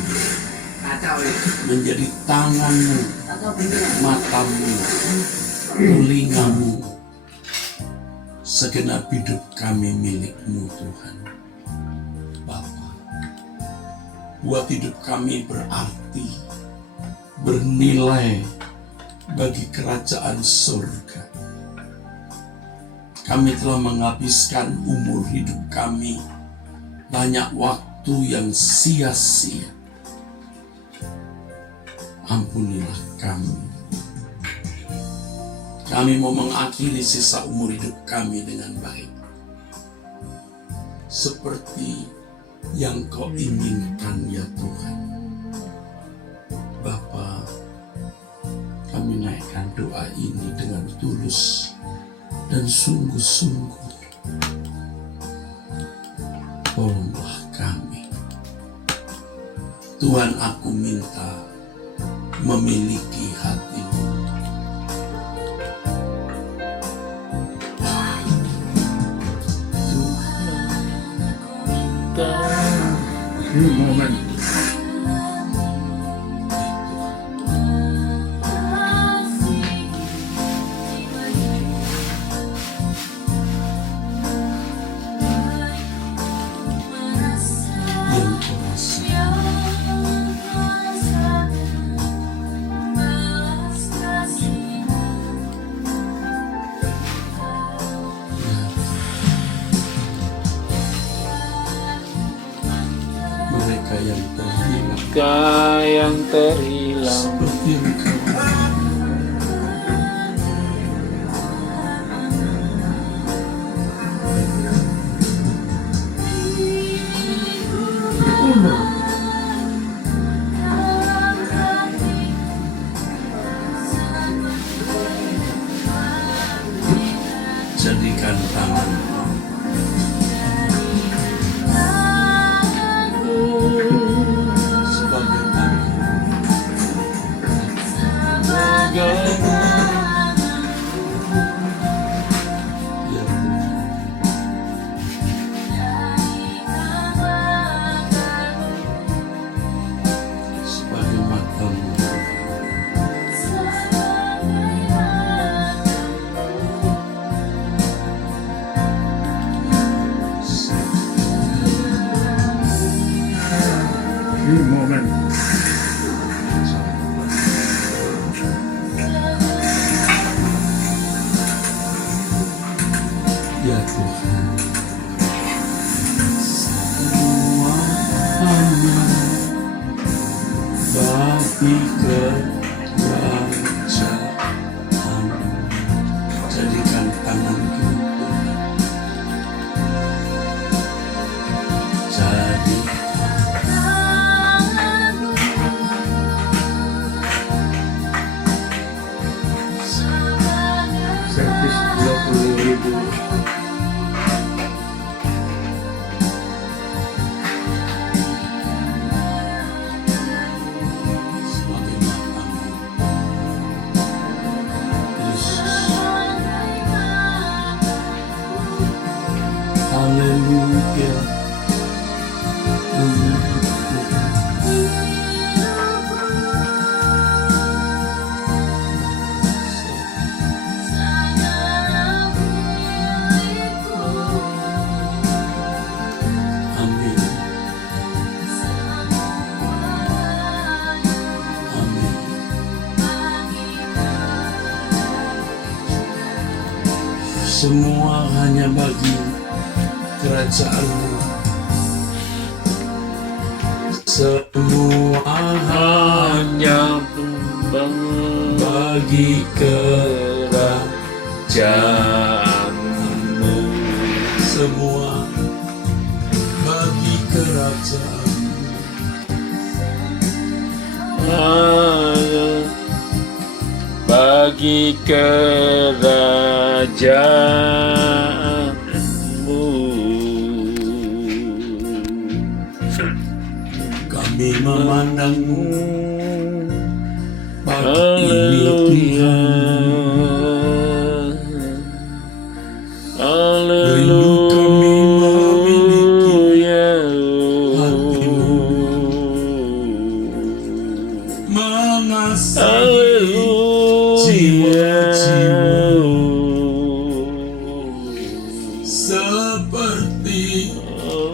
menjadi tangan-Mu, mata-Mu, telinga-Mu. Segenap hidup kami milik-Mu Tuhan. Bapa, buat hidup kami berarti, bernilai bagi kerajaan surga. Kami telah menghabiskan umur hidup kami, banyak waktu yang sia-sia. Ampunilah kami. Kami mau mengakhiri sisa umur hidup kami dengan baik, seperti yang Kau inginkan ya Tuhan. Bapa, kami naikkan doa ini dengan tulus dan sungguh-sungguh. Tolonglah kami. Tuhan, aku minta memiliki hati-Mu. Moment. Yang Kau rasa. Mereka yang terhilang seperti Engkau. Jadikan tangan sebagai tangan ya Tuhan, sebagai mata-Mu. Moment. Ya Tuhan, semua hanya bagi kerajaan. Jadikan tanganku jadi Servis 20.000. sebagai mata-Mu. Yesus, Haleluya. Amin. Amin. Semua hanya bagi kerajaan-Mu. Semua hanya bagi kerajaanmu. semua bagi kerajaan. Hanya bagi kerajaanmu. Kami memandang-Mu pagi ini Tuhan. Rindu kami memiliki hati-Mu, mengasihi jiwa-jiwa seperti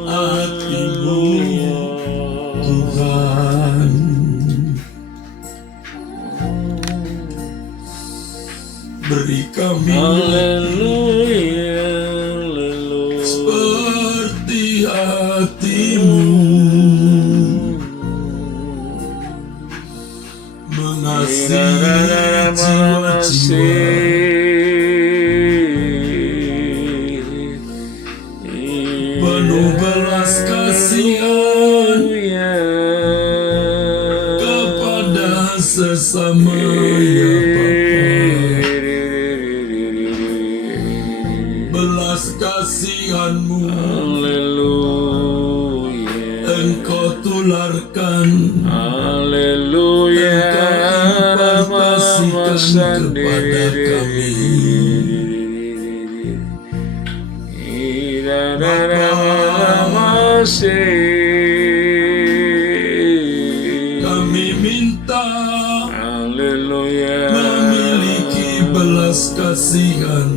hati-Mu, Tuhan. Beri kami seperti hati-Mu, mengasihi jiwa-jiwa penuh belas kasihan kepada sesama, ya Bapa. Belas kasihan-Mu Engkau tularkan, Engkau impartasikan kepada kami. Kami minta memiliki belas kasihan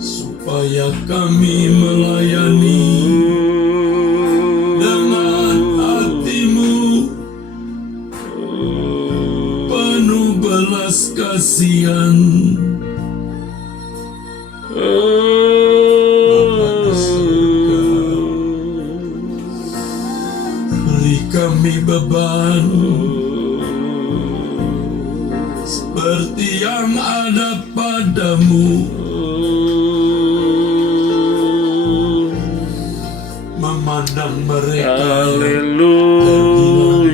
supaya kami melayani dengan hati-Mu penuh belas kasihan. Bapa di surga, beri kami beban seperti yang ada padamu, memandang mereka yang terhilang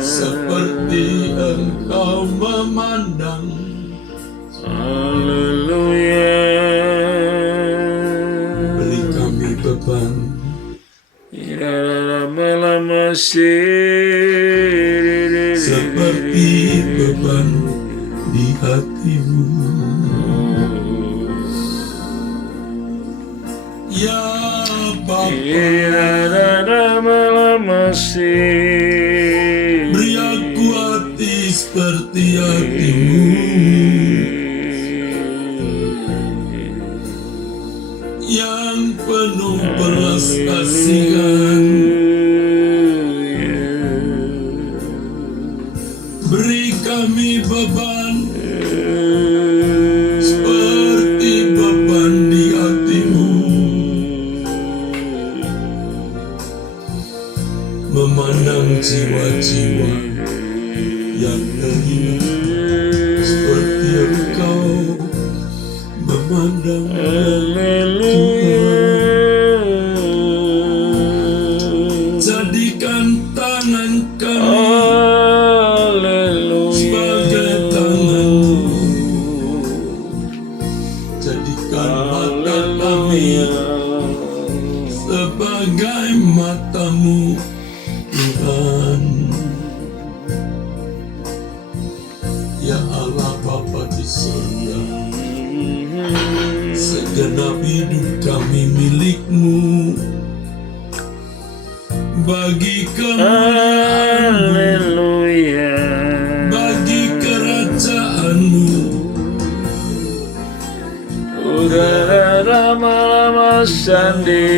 seperti Engkau memandang. Beri kami beban seperti beban di hati-Mu, ya Bapa. Beri aku hati seperti hati-Mu, yang penuh belas kasihan. Beri kami beban seperti beban di hati-Mu, memandang jiwa-jiwa yang terhilang seperti Engkau memandang. Jadikan tangan kami sebagai tangan-Mu, jadikan mata kami sebagai mata-Mu, Tuhan. segenap hidup kami milik-Mu. Bagi kemuliaan-Mu, Haleluya. bagi kerajaan-Mu, Udara lama-lama sandi.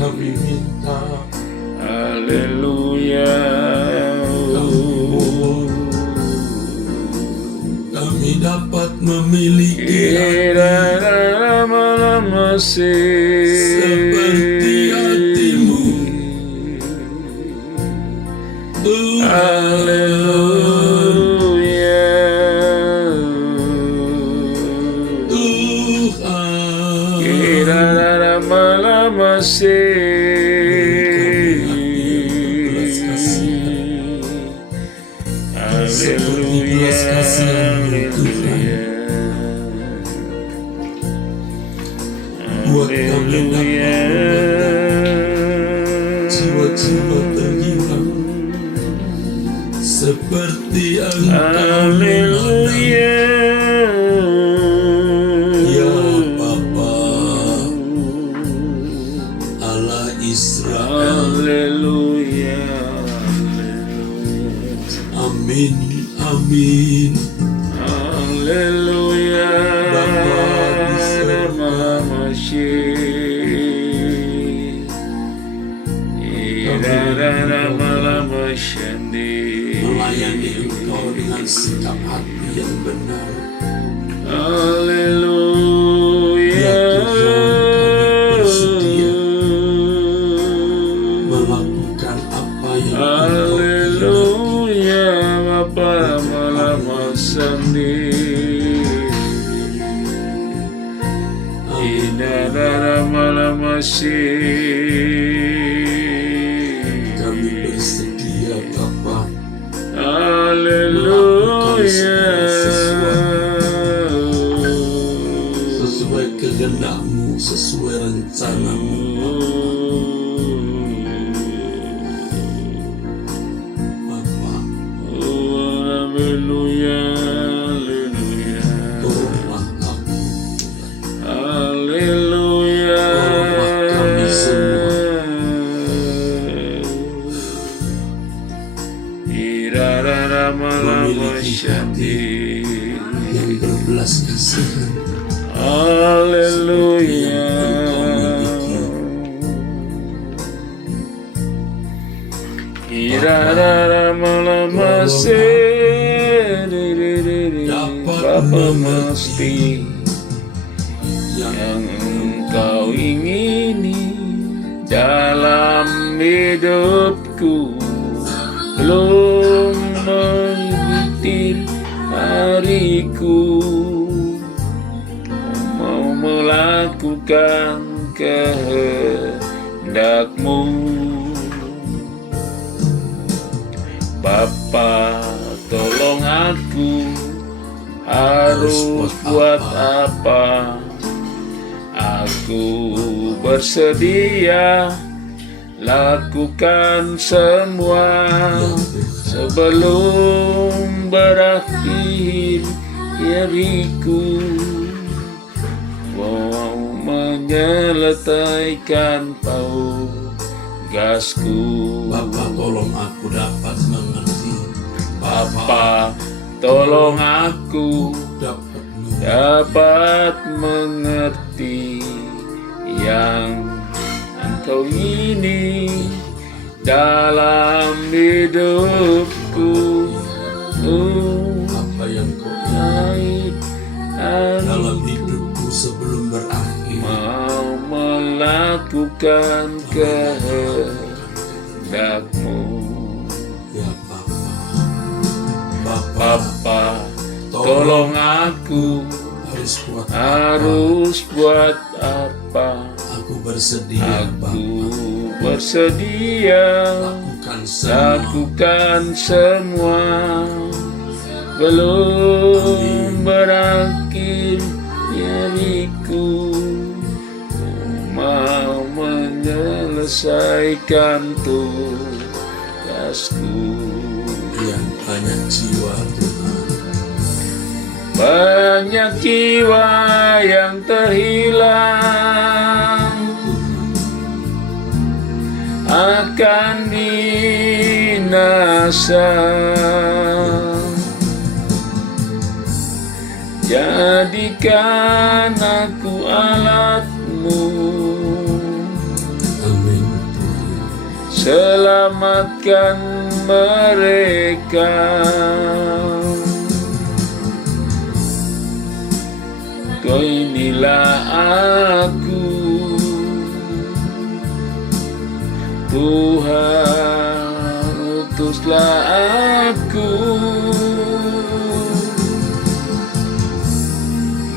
kami minta. Haleluya. Kami dapat memiliki Udara lama-lama seperti hati-Mu. Haleluya. Tuhan, Udara lama-lama seperti belas kasihan-Mu Tuhan. Buat kami dapat jiwa-jiwa terhilang seperti Engkau memandang. Ya Bapa, Allah Israel. Amin, amin. Melayani Engkau dengan sikap hati yang benar. Ya Tuhan, kami bersedia melakukan apa yang Engkau kami bersedia Bapa sesuai kehendak-Mu, sesuai rencana-Mu Bapa. Tolonglah kami, tolonglah kami semua. Memiliki hati yang berbelas kasihan. Haleluya. Irara lama-lama Bapa mesti yang Engkau ingini dalam hidupku. Belum menyitir hariku, mau melakukan kehendak-Mu. Bapa, tolong aku harus buat apa? Aku bersedia lakukan semua sebelum berakhir hariku. Mau menyelesaikan tugasku. Bapa, tolong aku dapat mengerti. Bapa, tolong aku dapat mengerti yang Engkau ini dalam hidupku. Apa yang Kau ingin dalam hidupku sebelum berakhir. Mau melakukan kehendak-Mu. Ya Bapa, Bapa, tolong aku harus buat apa? Aku bersedia, Aku bersedia lakukan semua belum berakhir hariku. Mau menyelesaikan tugasku. yang banyak jiwa Tuhan. Banyak jiwa yang terhilang akan binasa. Jadikan aku alatmu, Amin. selamatkan mereka. Kau inilah aku, Tuhan, utuslah aku,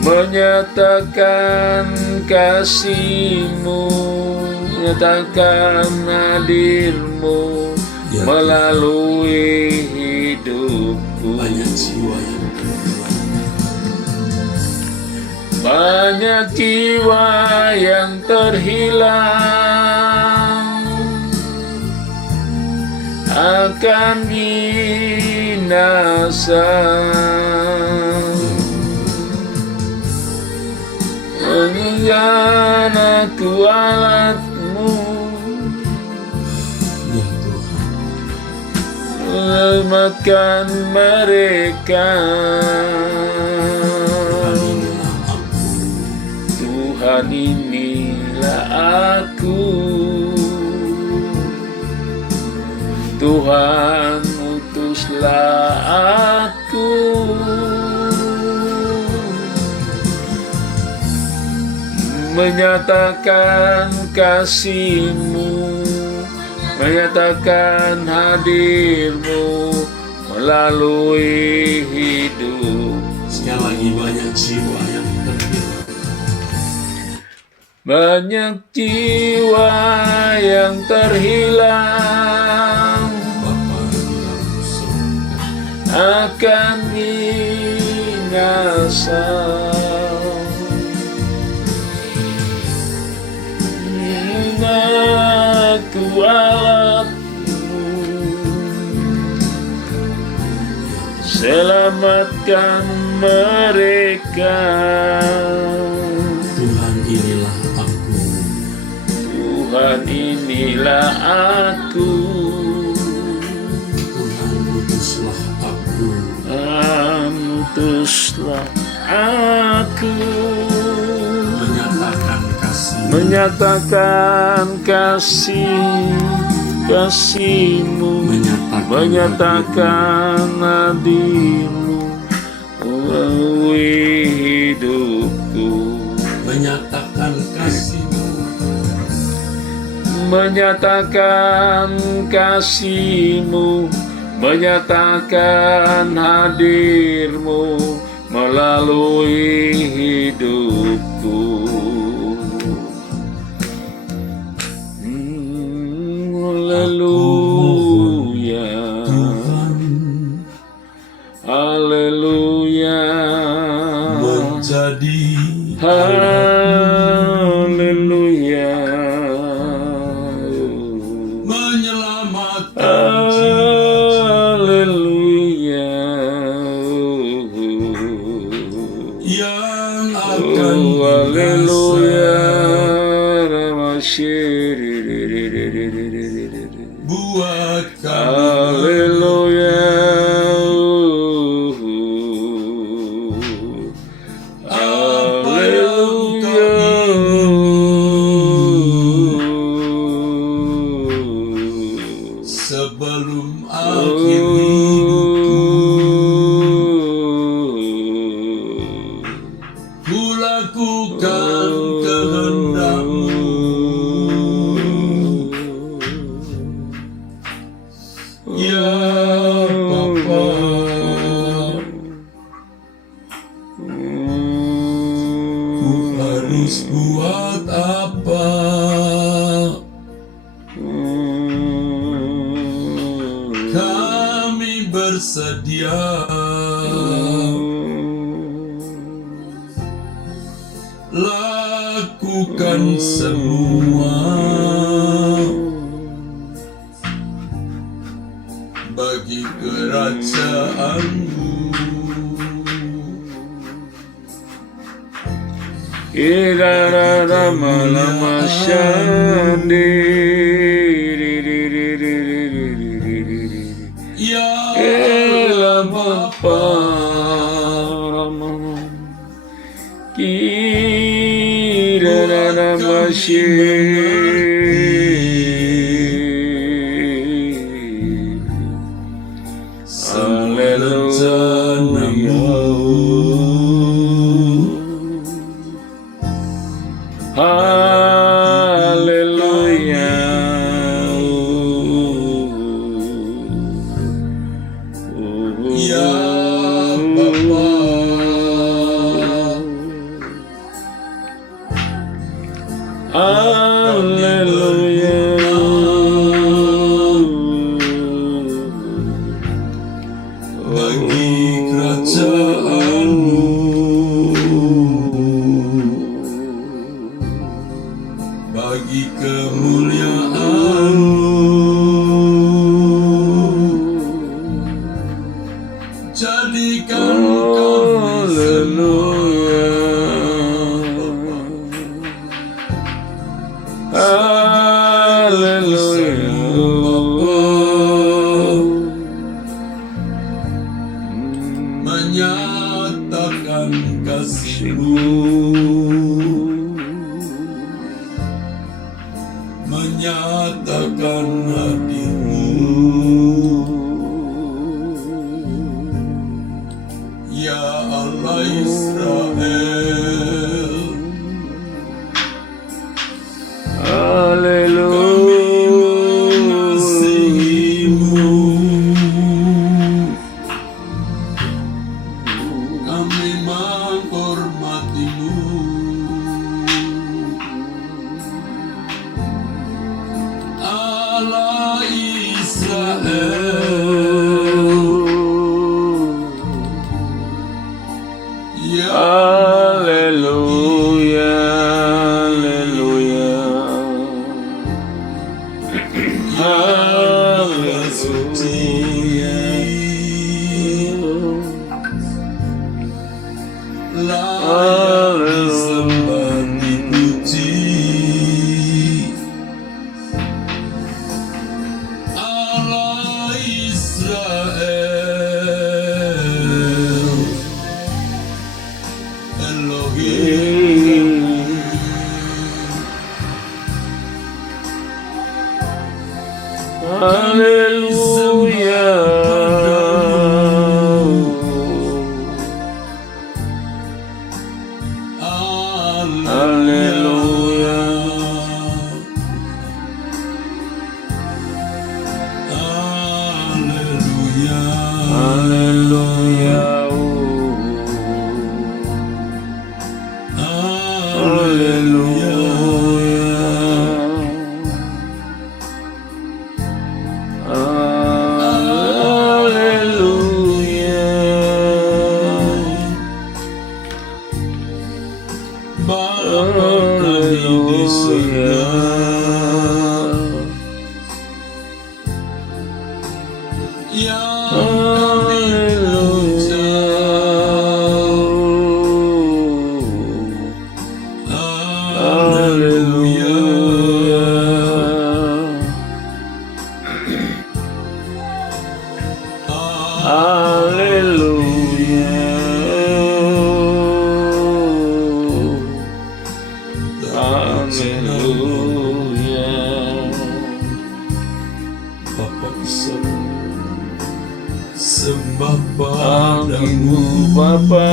menyatakan kasih-Mu, menyatakan hadir-Mu Ya, melalui hidupku. banyak jiwa yang terhilang, Banyak jiwa yang terhilang akan binasa. Menjadikan aku alat-Mu, ya Tuhan. selamatkan mereka. Tuhan inilah aku, Tuhan inilah aku, Tuhan utuslah aku, menyatakan kasih-Mu, menyatakan hadir-Mu melalui hidup. sekali lagi banyak jiwa yang terhilang, Banyak jiwa yang terhilang Bapa di dalam surga. akan binasa. Aku alat-Mu, selamatkan mereka. Tuhan inilah aku, Tuhan inilah aku, Tuhan utuslah aku, Tuhan utuslah aku, menyatakan kasih, menyatakan kasih-Mu, menyatakan hadir-Mu melalui hidupku. menyatakan kasih-Mu, Menyatakan kasih-Mu, menyatakan hadir-Mu melalui hidupku. Haleluya, Tuhan haleluya, menjadi haleluya, menyelamatkan haleluya, yang akan haleluya, buat kami. haleluya, Sebelum akhir hidupku, ku lakukan kehendak-Mu. Ya Bapa, ku harus buat apa? Kami bersedia, lakukan semua bagi kerajaan-Mu. Ira lama lama shandi. Ya Ela Bapa Rama Kira nama Ya Bapa, Haleluya. bagi kerajaan-Mu, bagi kemuliaan-Mu, jadikan kami menyatakan kasih-Mu, menyatakan hadir-Mu, ya Allah Israel. Kami mengasihi-Mu, kami menghormati-Mu, Allah Israel. Ya Haleluya, haleluya. Maha Suci, layak disembah dipuji, Allah Israel, Elohim. Haleluya. Haleluya. Haleluya. Haleluya. Bapa kami di surga, yang kami puja. Haleluya. Haleluya. Bapa sembah Padamu padamu, Bapa.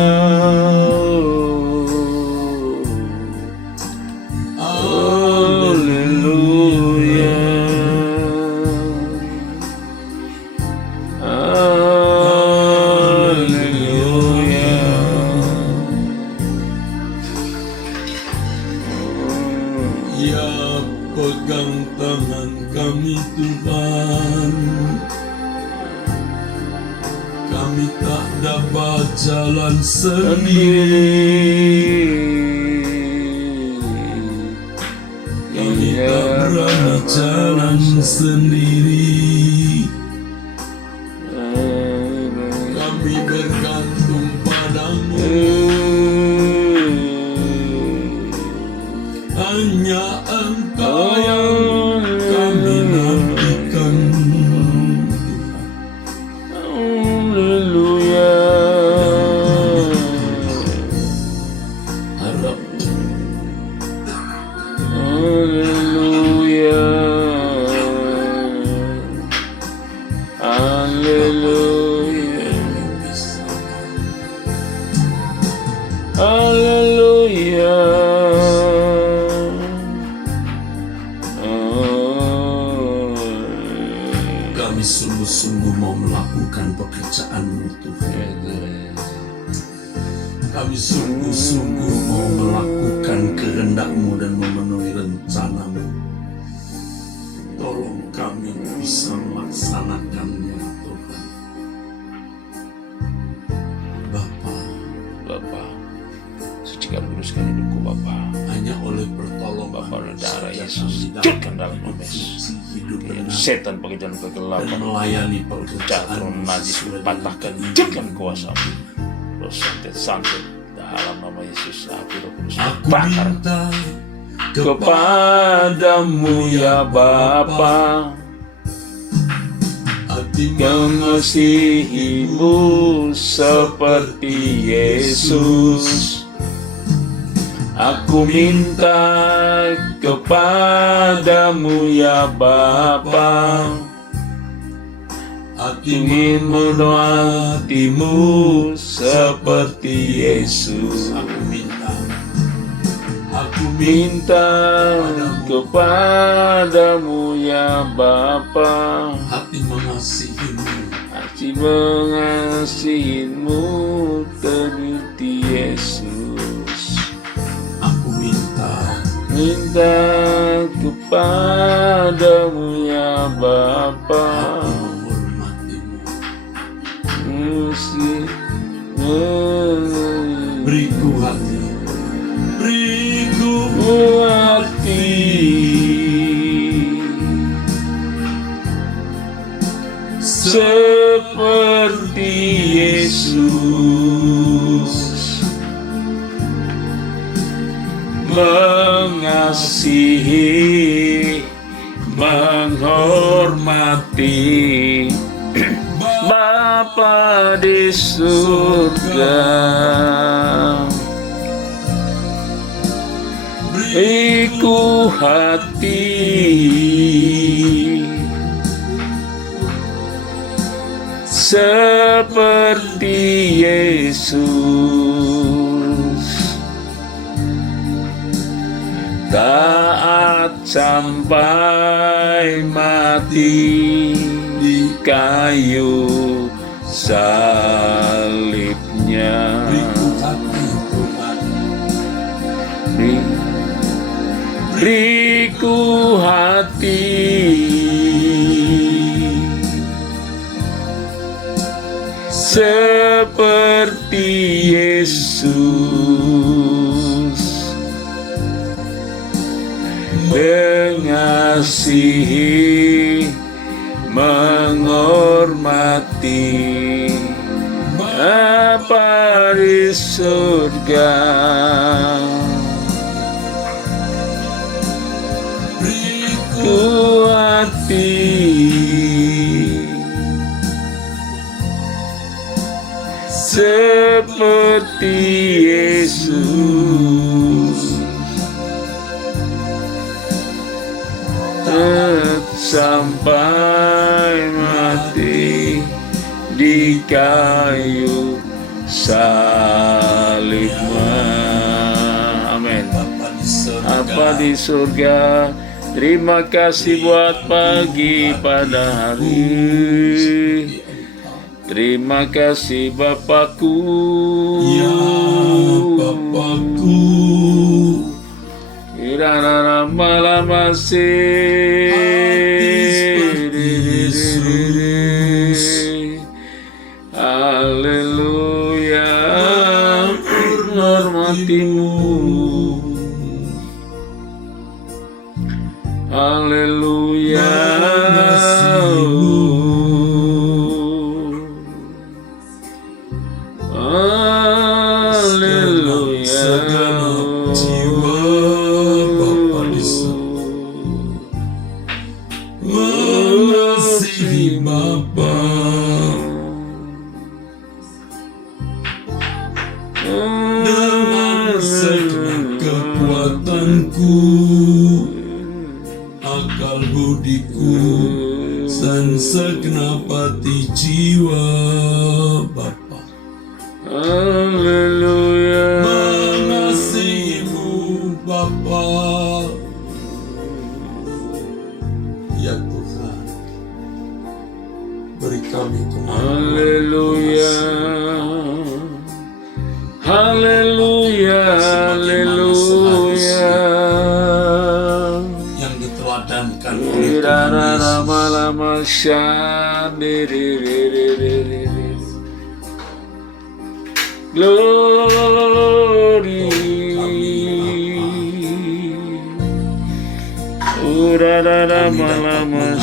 Haleluya. Haleluya. ya pegang tangan kami Tuhan, kami tak dapat jalan sendiri, kami tak berani jalan sendiri, kami bergantung padamu, Kami sungguh-sungguh mau melakukan pekerjaan-Mu Tuhan. Kami sungguh-sungguh mau melakukan kehendak-Mu dan memenuhi rencana-Mu. Tolong kami bisa melaksanakannya Tuhan. Bapa, Sucikan kuduskan hidupku Bapa. hanya oleh pertolongan Bapa dan darah saja Yesus, kami jadikan dalam dapat nama suci, hidup Yang benar, setan pekerjaan dan kegelapan, melayani jatuh pekerjaan najis, patahkan, jadikan kuasa-Mu. Roh santet dalam nama Yesus, api Roh Kudus Aku bakar minta kepadamu ya Bapa, hati mengasihi-Mu seperti Yesus. Aku minta kepadamu ya Bapa, ingin menaatimu seperti Yesus. Aku Minta kepadamu ya Bapa, hati mengasihimu, hati mengasihimu seperti Yesus. aku Minta kepadamu ya Bapa, menghormatimu. Beriku hati, beriku hati seperti Yesus, mengasihi, menghormati Bapa di surga. Beriku hati seperti Yesus, taat sampai mati di kayu salibnya. beriku hati Tuhan, Beriku hati seperti Yesus, mengasihi, menghormati Bapa di surga. Beriku hati seperti Yesus, sampai mati di kayu salibnya. Amin. Bapa di surga, terima kasih buat pagi pada hari. Terima kasih Bapakku, ya Bapakku, irana malam masih Yesus. Haleluya, hormatimu. Haleluya, haleluya. Segenap jiwa Bapa di surga mengasihi Bapa, dengan segenap kekuatanku, akal budiku, dan segenap hati jiwa Bapa Haleluya, mengasihimu Bapa. Ya Tuhan, beri kami kemampuan. Haleluya, haleluya, haleluya. Yang diteladankan oleh Tuhan Irana Yesus. lama-lama glory. Urara lama-lama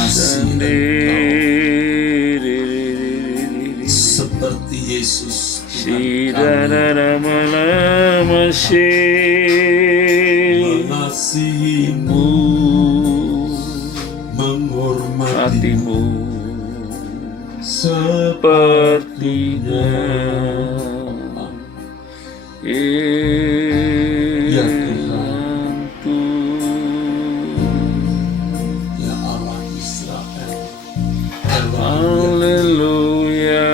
Seperti Yesus Tuhan kami Sidana lama-lama mengasihimu, menghormatimu hatimu sepertinya. Ya Tuhanku, ya Allah Israel. Haleluya.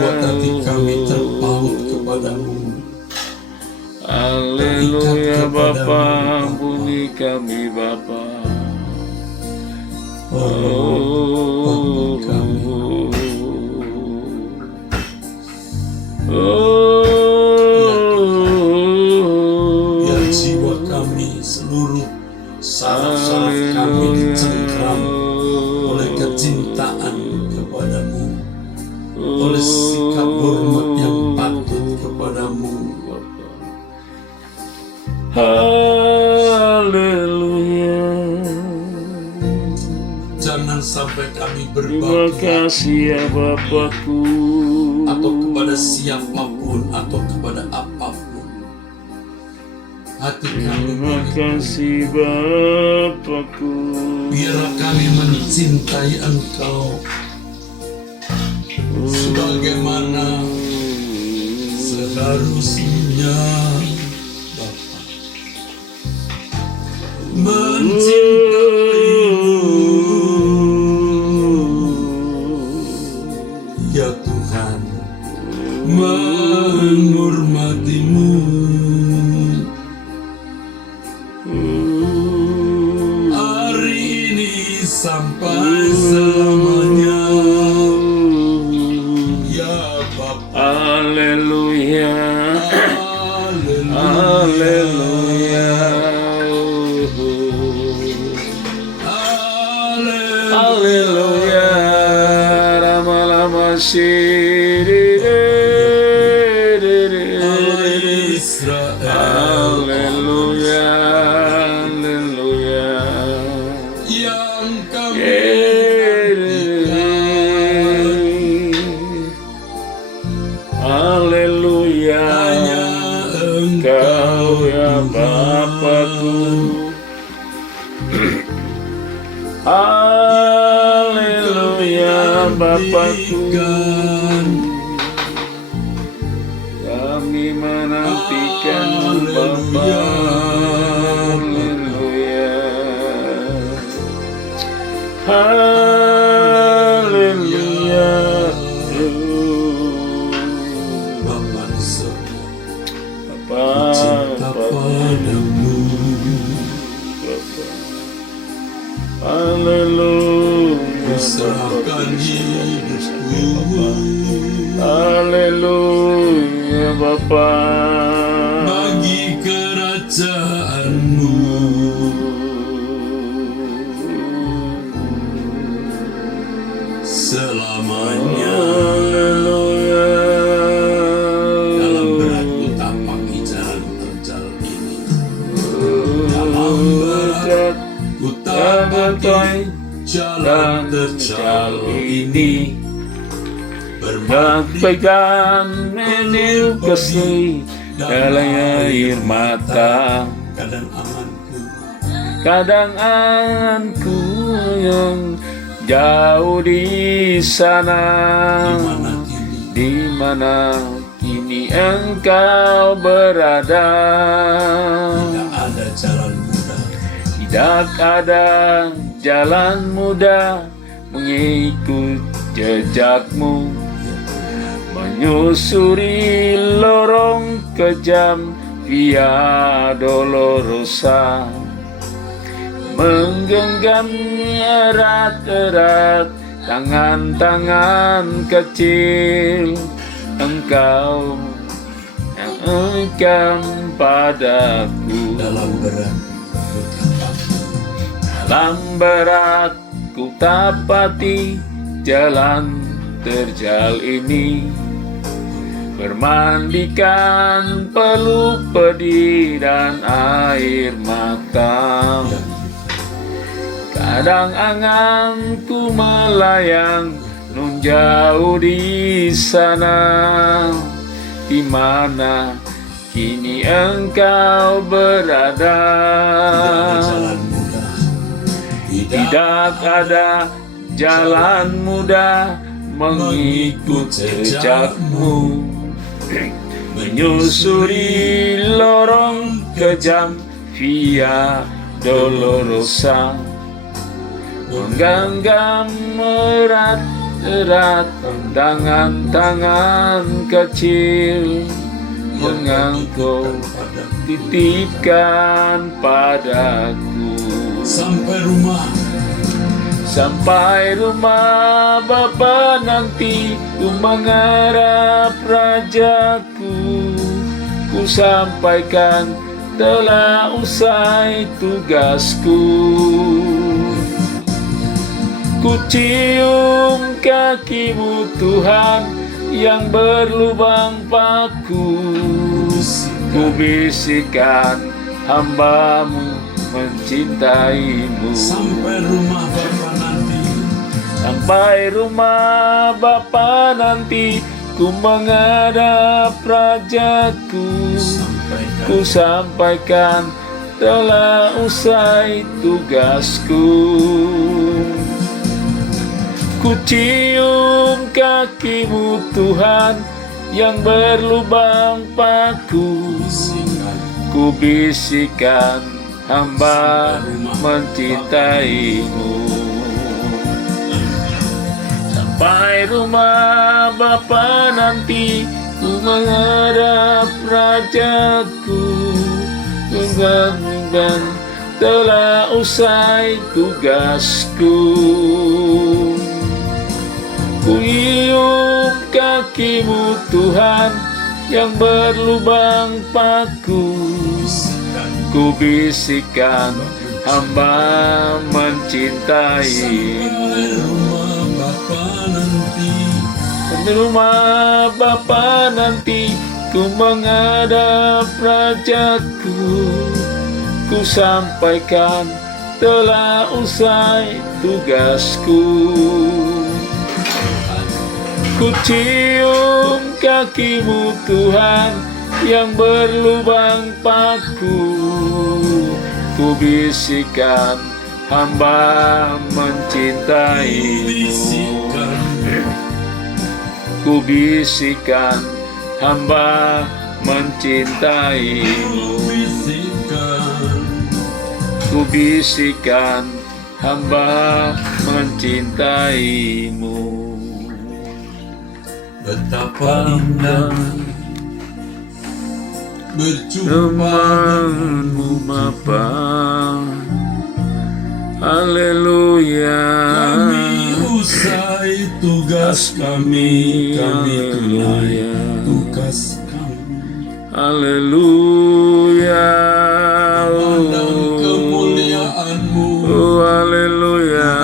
Buat hati kami terpaut kepadamu. Haleluya Bapa, ampuni kami Bapa. Oh, kami. Biar jiwa kami, seluruh saraf-saraf kami dicengkram oleh kecintaan kepadamu, oleh sikap hormat yang patut kepadamu. Haleluya. Jangan sampai kami Terima berbagi kasih ya Bapakku. atau kepada siapapun atau kepada apapun. Hati kami Terima boleh kasih Bapakku. biarlah kami mencintai Engkau sebagaimana seharusnya Bapa mencintaimu, ya Tuhan, menghormatimu. Hari ini sampai selamanya, ya Bapa. Haleluya. Haleluya. Haleluya. Lama-lama Israel, Haleluya. Haleluya. yang kami nantikan, Haleluya. hanya Engkau ya Bapakku. Haleluya Bapakku. Kami menantikan Bapa. Haleluya. Haleluya. Bapa di surga, Bapa, cinta padamu. Haleluya. Serahkan hidupku Haleluya Bapa. bagi kerajaanmu. Selamanya Haleluya. dalam beratku tapaki jalan terjal ini, dalam beratku tapaki jalan terjal ini, Berpegang meniup kasih dalam air mata. kadang anganku Kadang anganku yang jauh di sana, di mana di mana kini kini engkau berada. tidak ada jalan mudah, Tidak ada jalan mudah mengikut jejakmu, menyusuri lorong kejam via dolorosa, menggenggam erat-erat tangan-tangan kecil Engkau yang engkau padaku. Dalam berat ku tapati jalan terjal ini, bermandikan peluh pedih dan air mata. Kadang anganku melayang nun jauh di sana, di mana kini engkau berada. Tidak ada jalan mudah mengikut jejakmu, menyusuri lorong kejam via dolorosa, menggenggam erat-erat tangan-tangan kecil, mengangkut titipkan padaku. Sampai rumah Bapa nanti ku mengharap rajaku, ku sampaikan telah usai tugasku. Ku cium kakimu Tuhan yang berlubang paku, ku bisikan hambamu mencintaimu. Sampai rumah Bapa nanti ku menghadap rajaku, ku sampaikan telah usai tugasku. Ku cium kakimu Tuhan yang berlubang paku, ku bisikan hamba mencintaimu. Sampai rumah Bapa nanti ku menghadap rajaku, dan telah usai tugasku. Ku iup kakimu Tuhan yang berlubang paku, ku bisikan hamba mencintaimu. Di rumah Bapa nanti ku menghadap rajaku, ku sampaikan telah usai tugasku. Ku cium kakimu Tuhan yang berlubang paku, ku bisikan hamba mencintaimu. Ku bisikan hamba mencintaimu. Ku bisikan hamba mencintaimu. Betapa indah berjumpa denganmu Bapa. Haleluya. kami usai tugas kami tunai tugas kami. Haleluya. Pandang kemuliaan-Mu, Oh, haleluya.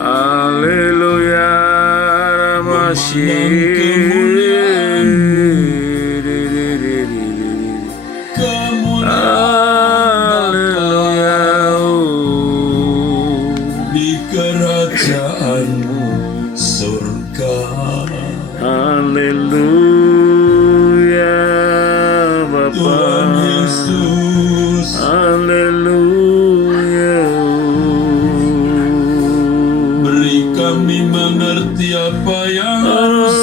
Haleluya. di kerajaan-Mu surga. Haleluya Bapa. Tuhan Yesus, Haleluya. beri kami mengerti apa yang harus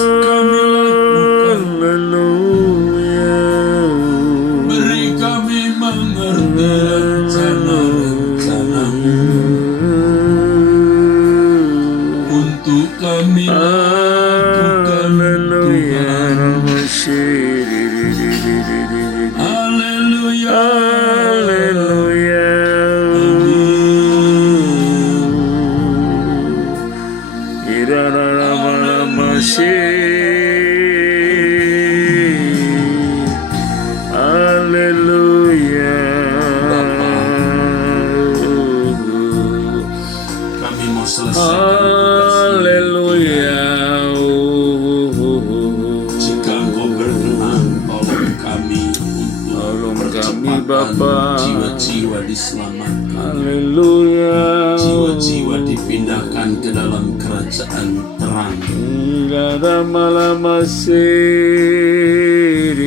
jiwa-jiwa diselamatkan, Haleluya. jiwa-jiwa dipindahkan ke dalam kerajaan terang.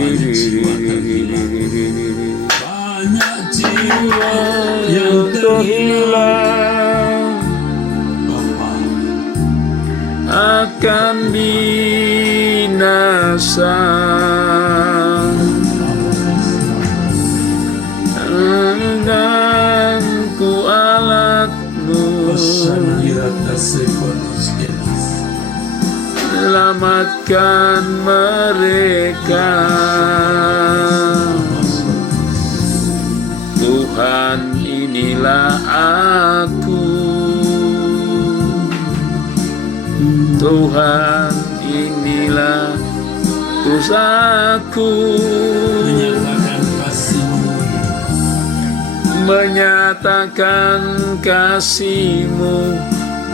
Banyak jiwa terhilang, banyak jiwa yang terhilang, Bapa, akan binasa. Dan ku alatmu, selamatkan mereka. Tuhan, inilah aku. Tuhan, inilah usahaku, menyatakan kasih-Mu, menyatakan kasih-Mu,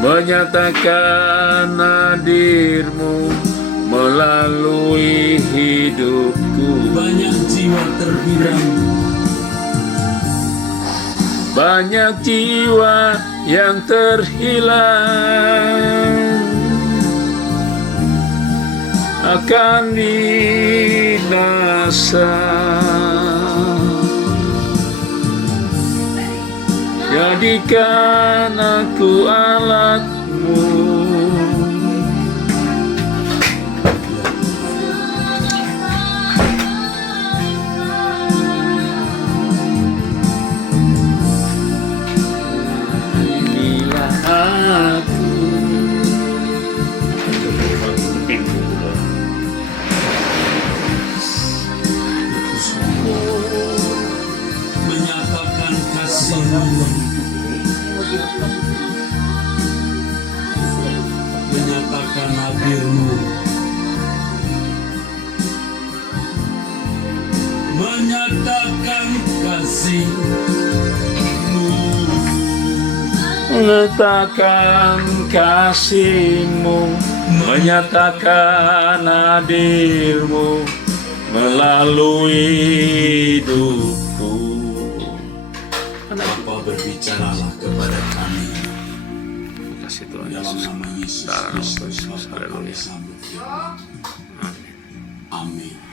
menyatakan hadir-Mu melalui hidupku. banyak jiwa terhilang, Banyak jiwa yang terhilang, akan binasa. Jadikan aku alat-Mu. Inilah aku. menyatakan kasih-Mu, menyatakan hadir-Mu, menyatakan kasih-Mu, Letakkan kasih-Mu, menyatakan hadir-Mu melalui hidupku. Bapa, berbicaralah kepada kami. Kasih Tuhan Dalam Yesus. nama Yesus Dalam nama Kristus, Yesus. Bapa, kami Haleluya. sambut. Amin.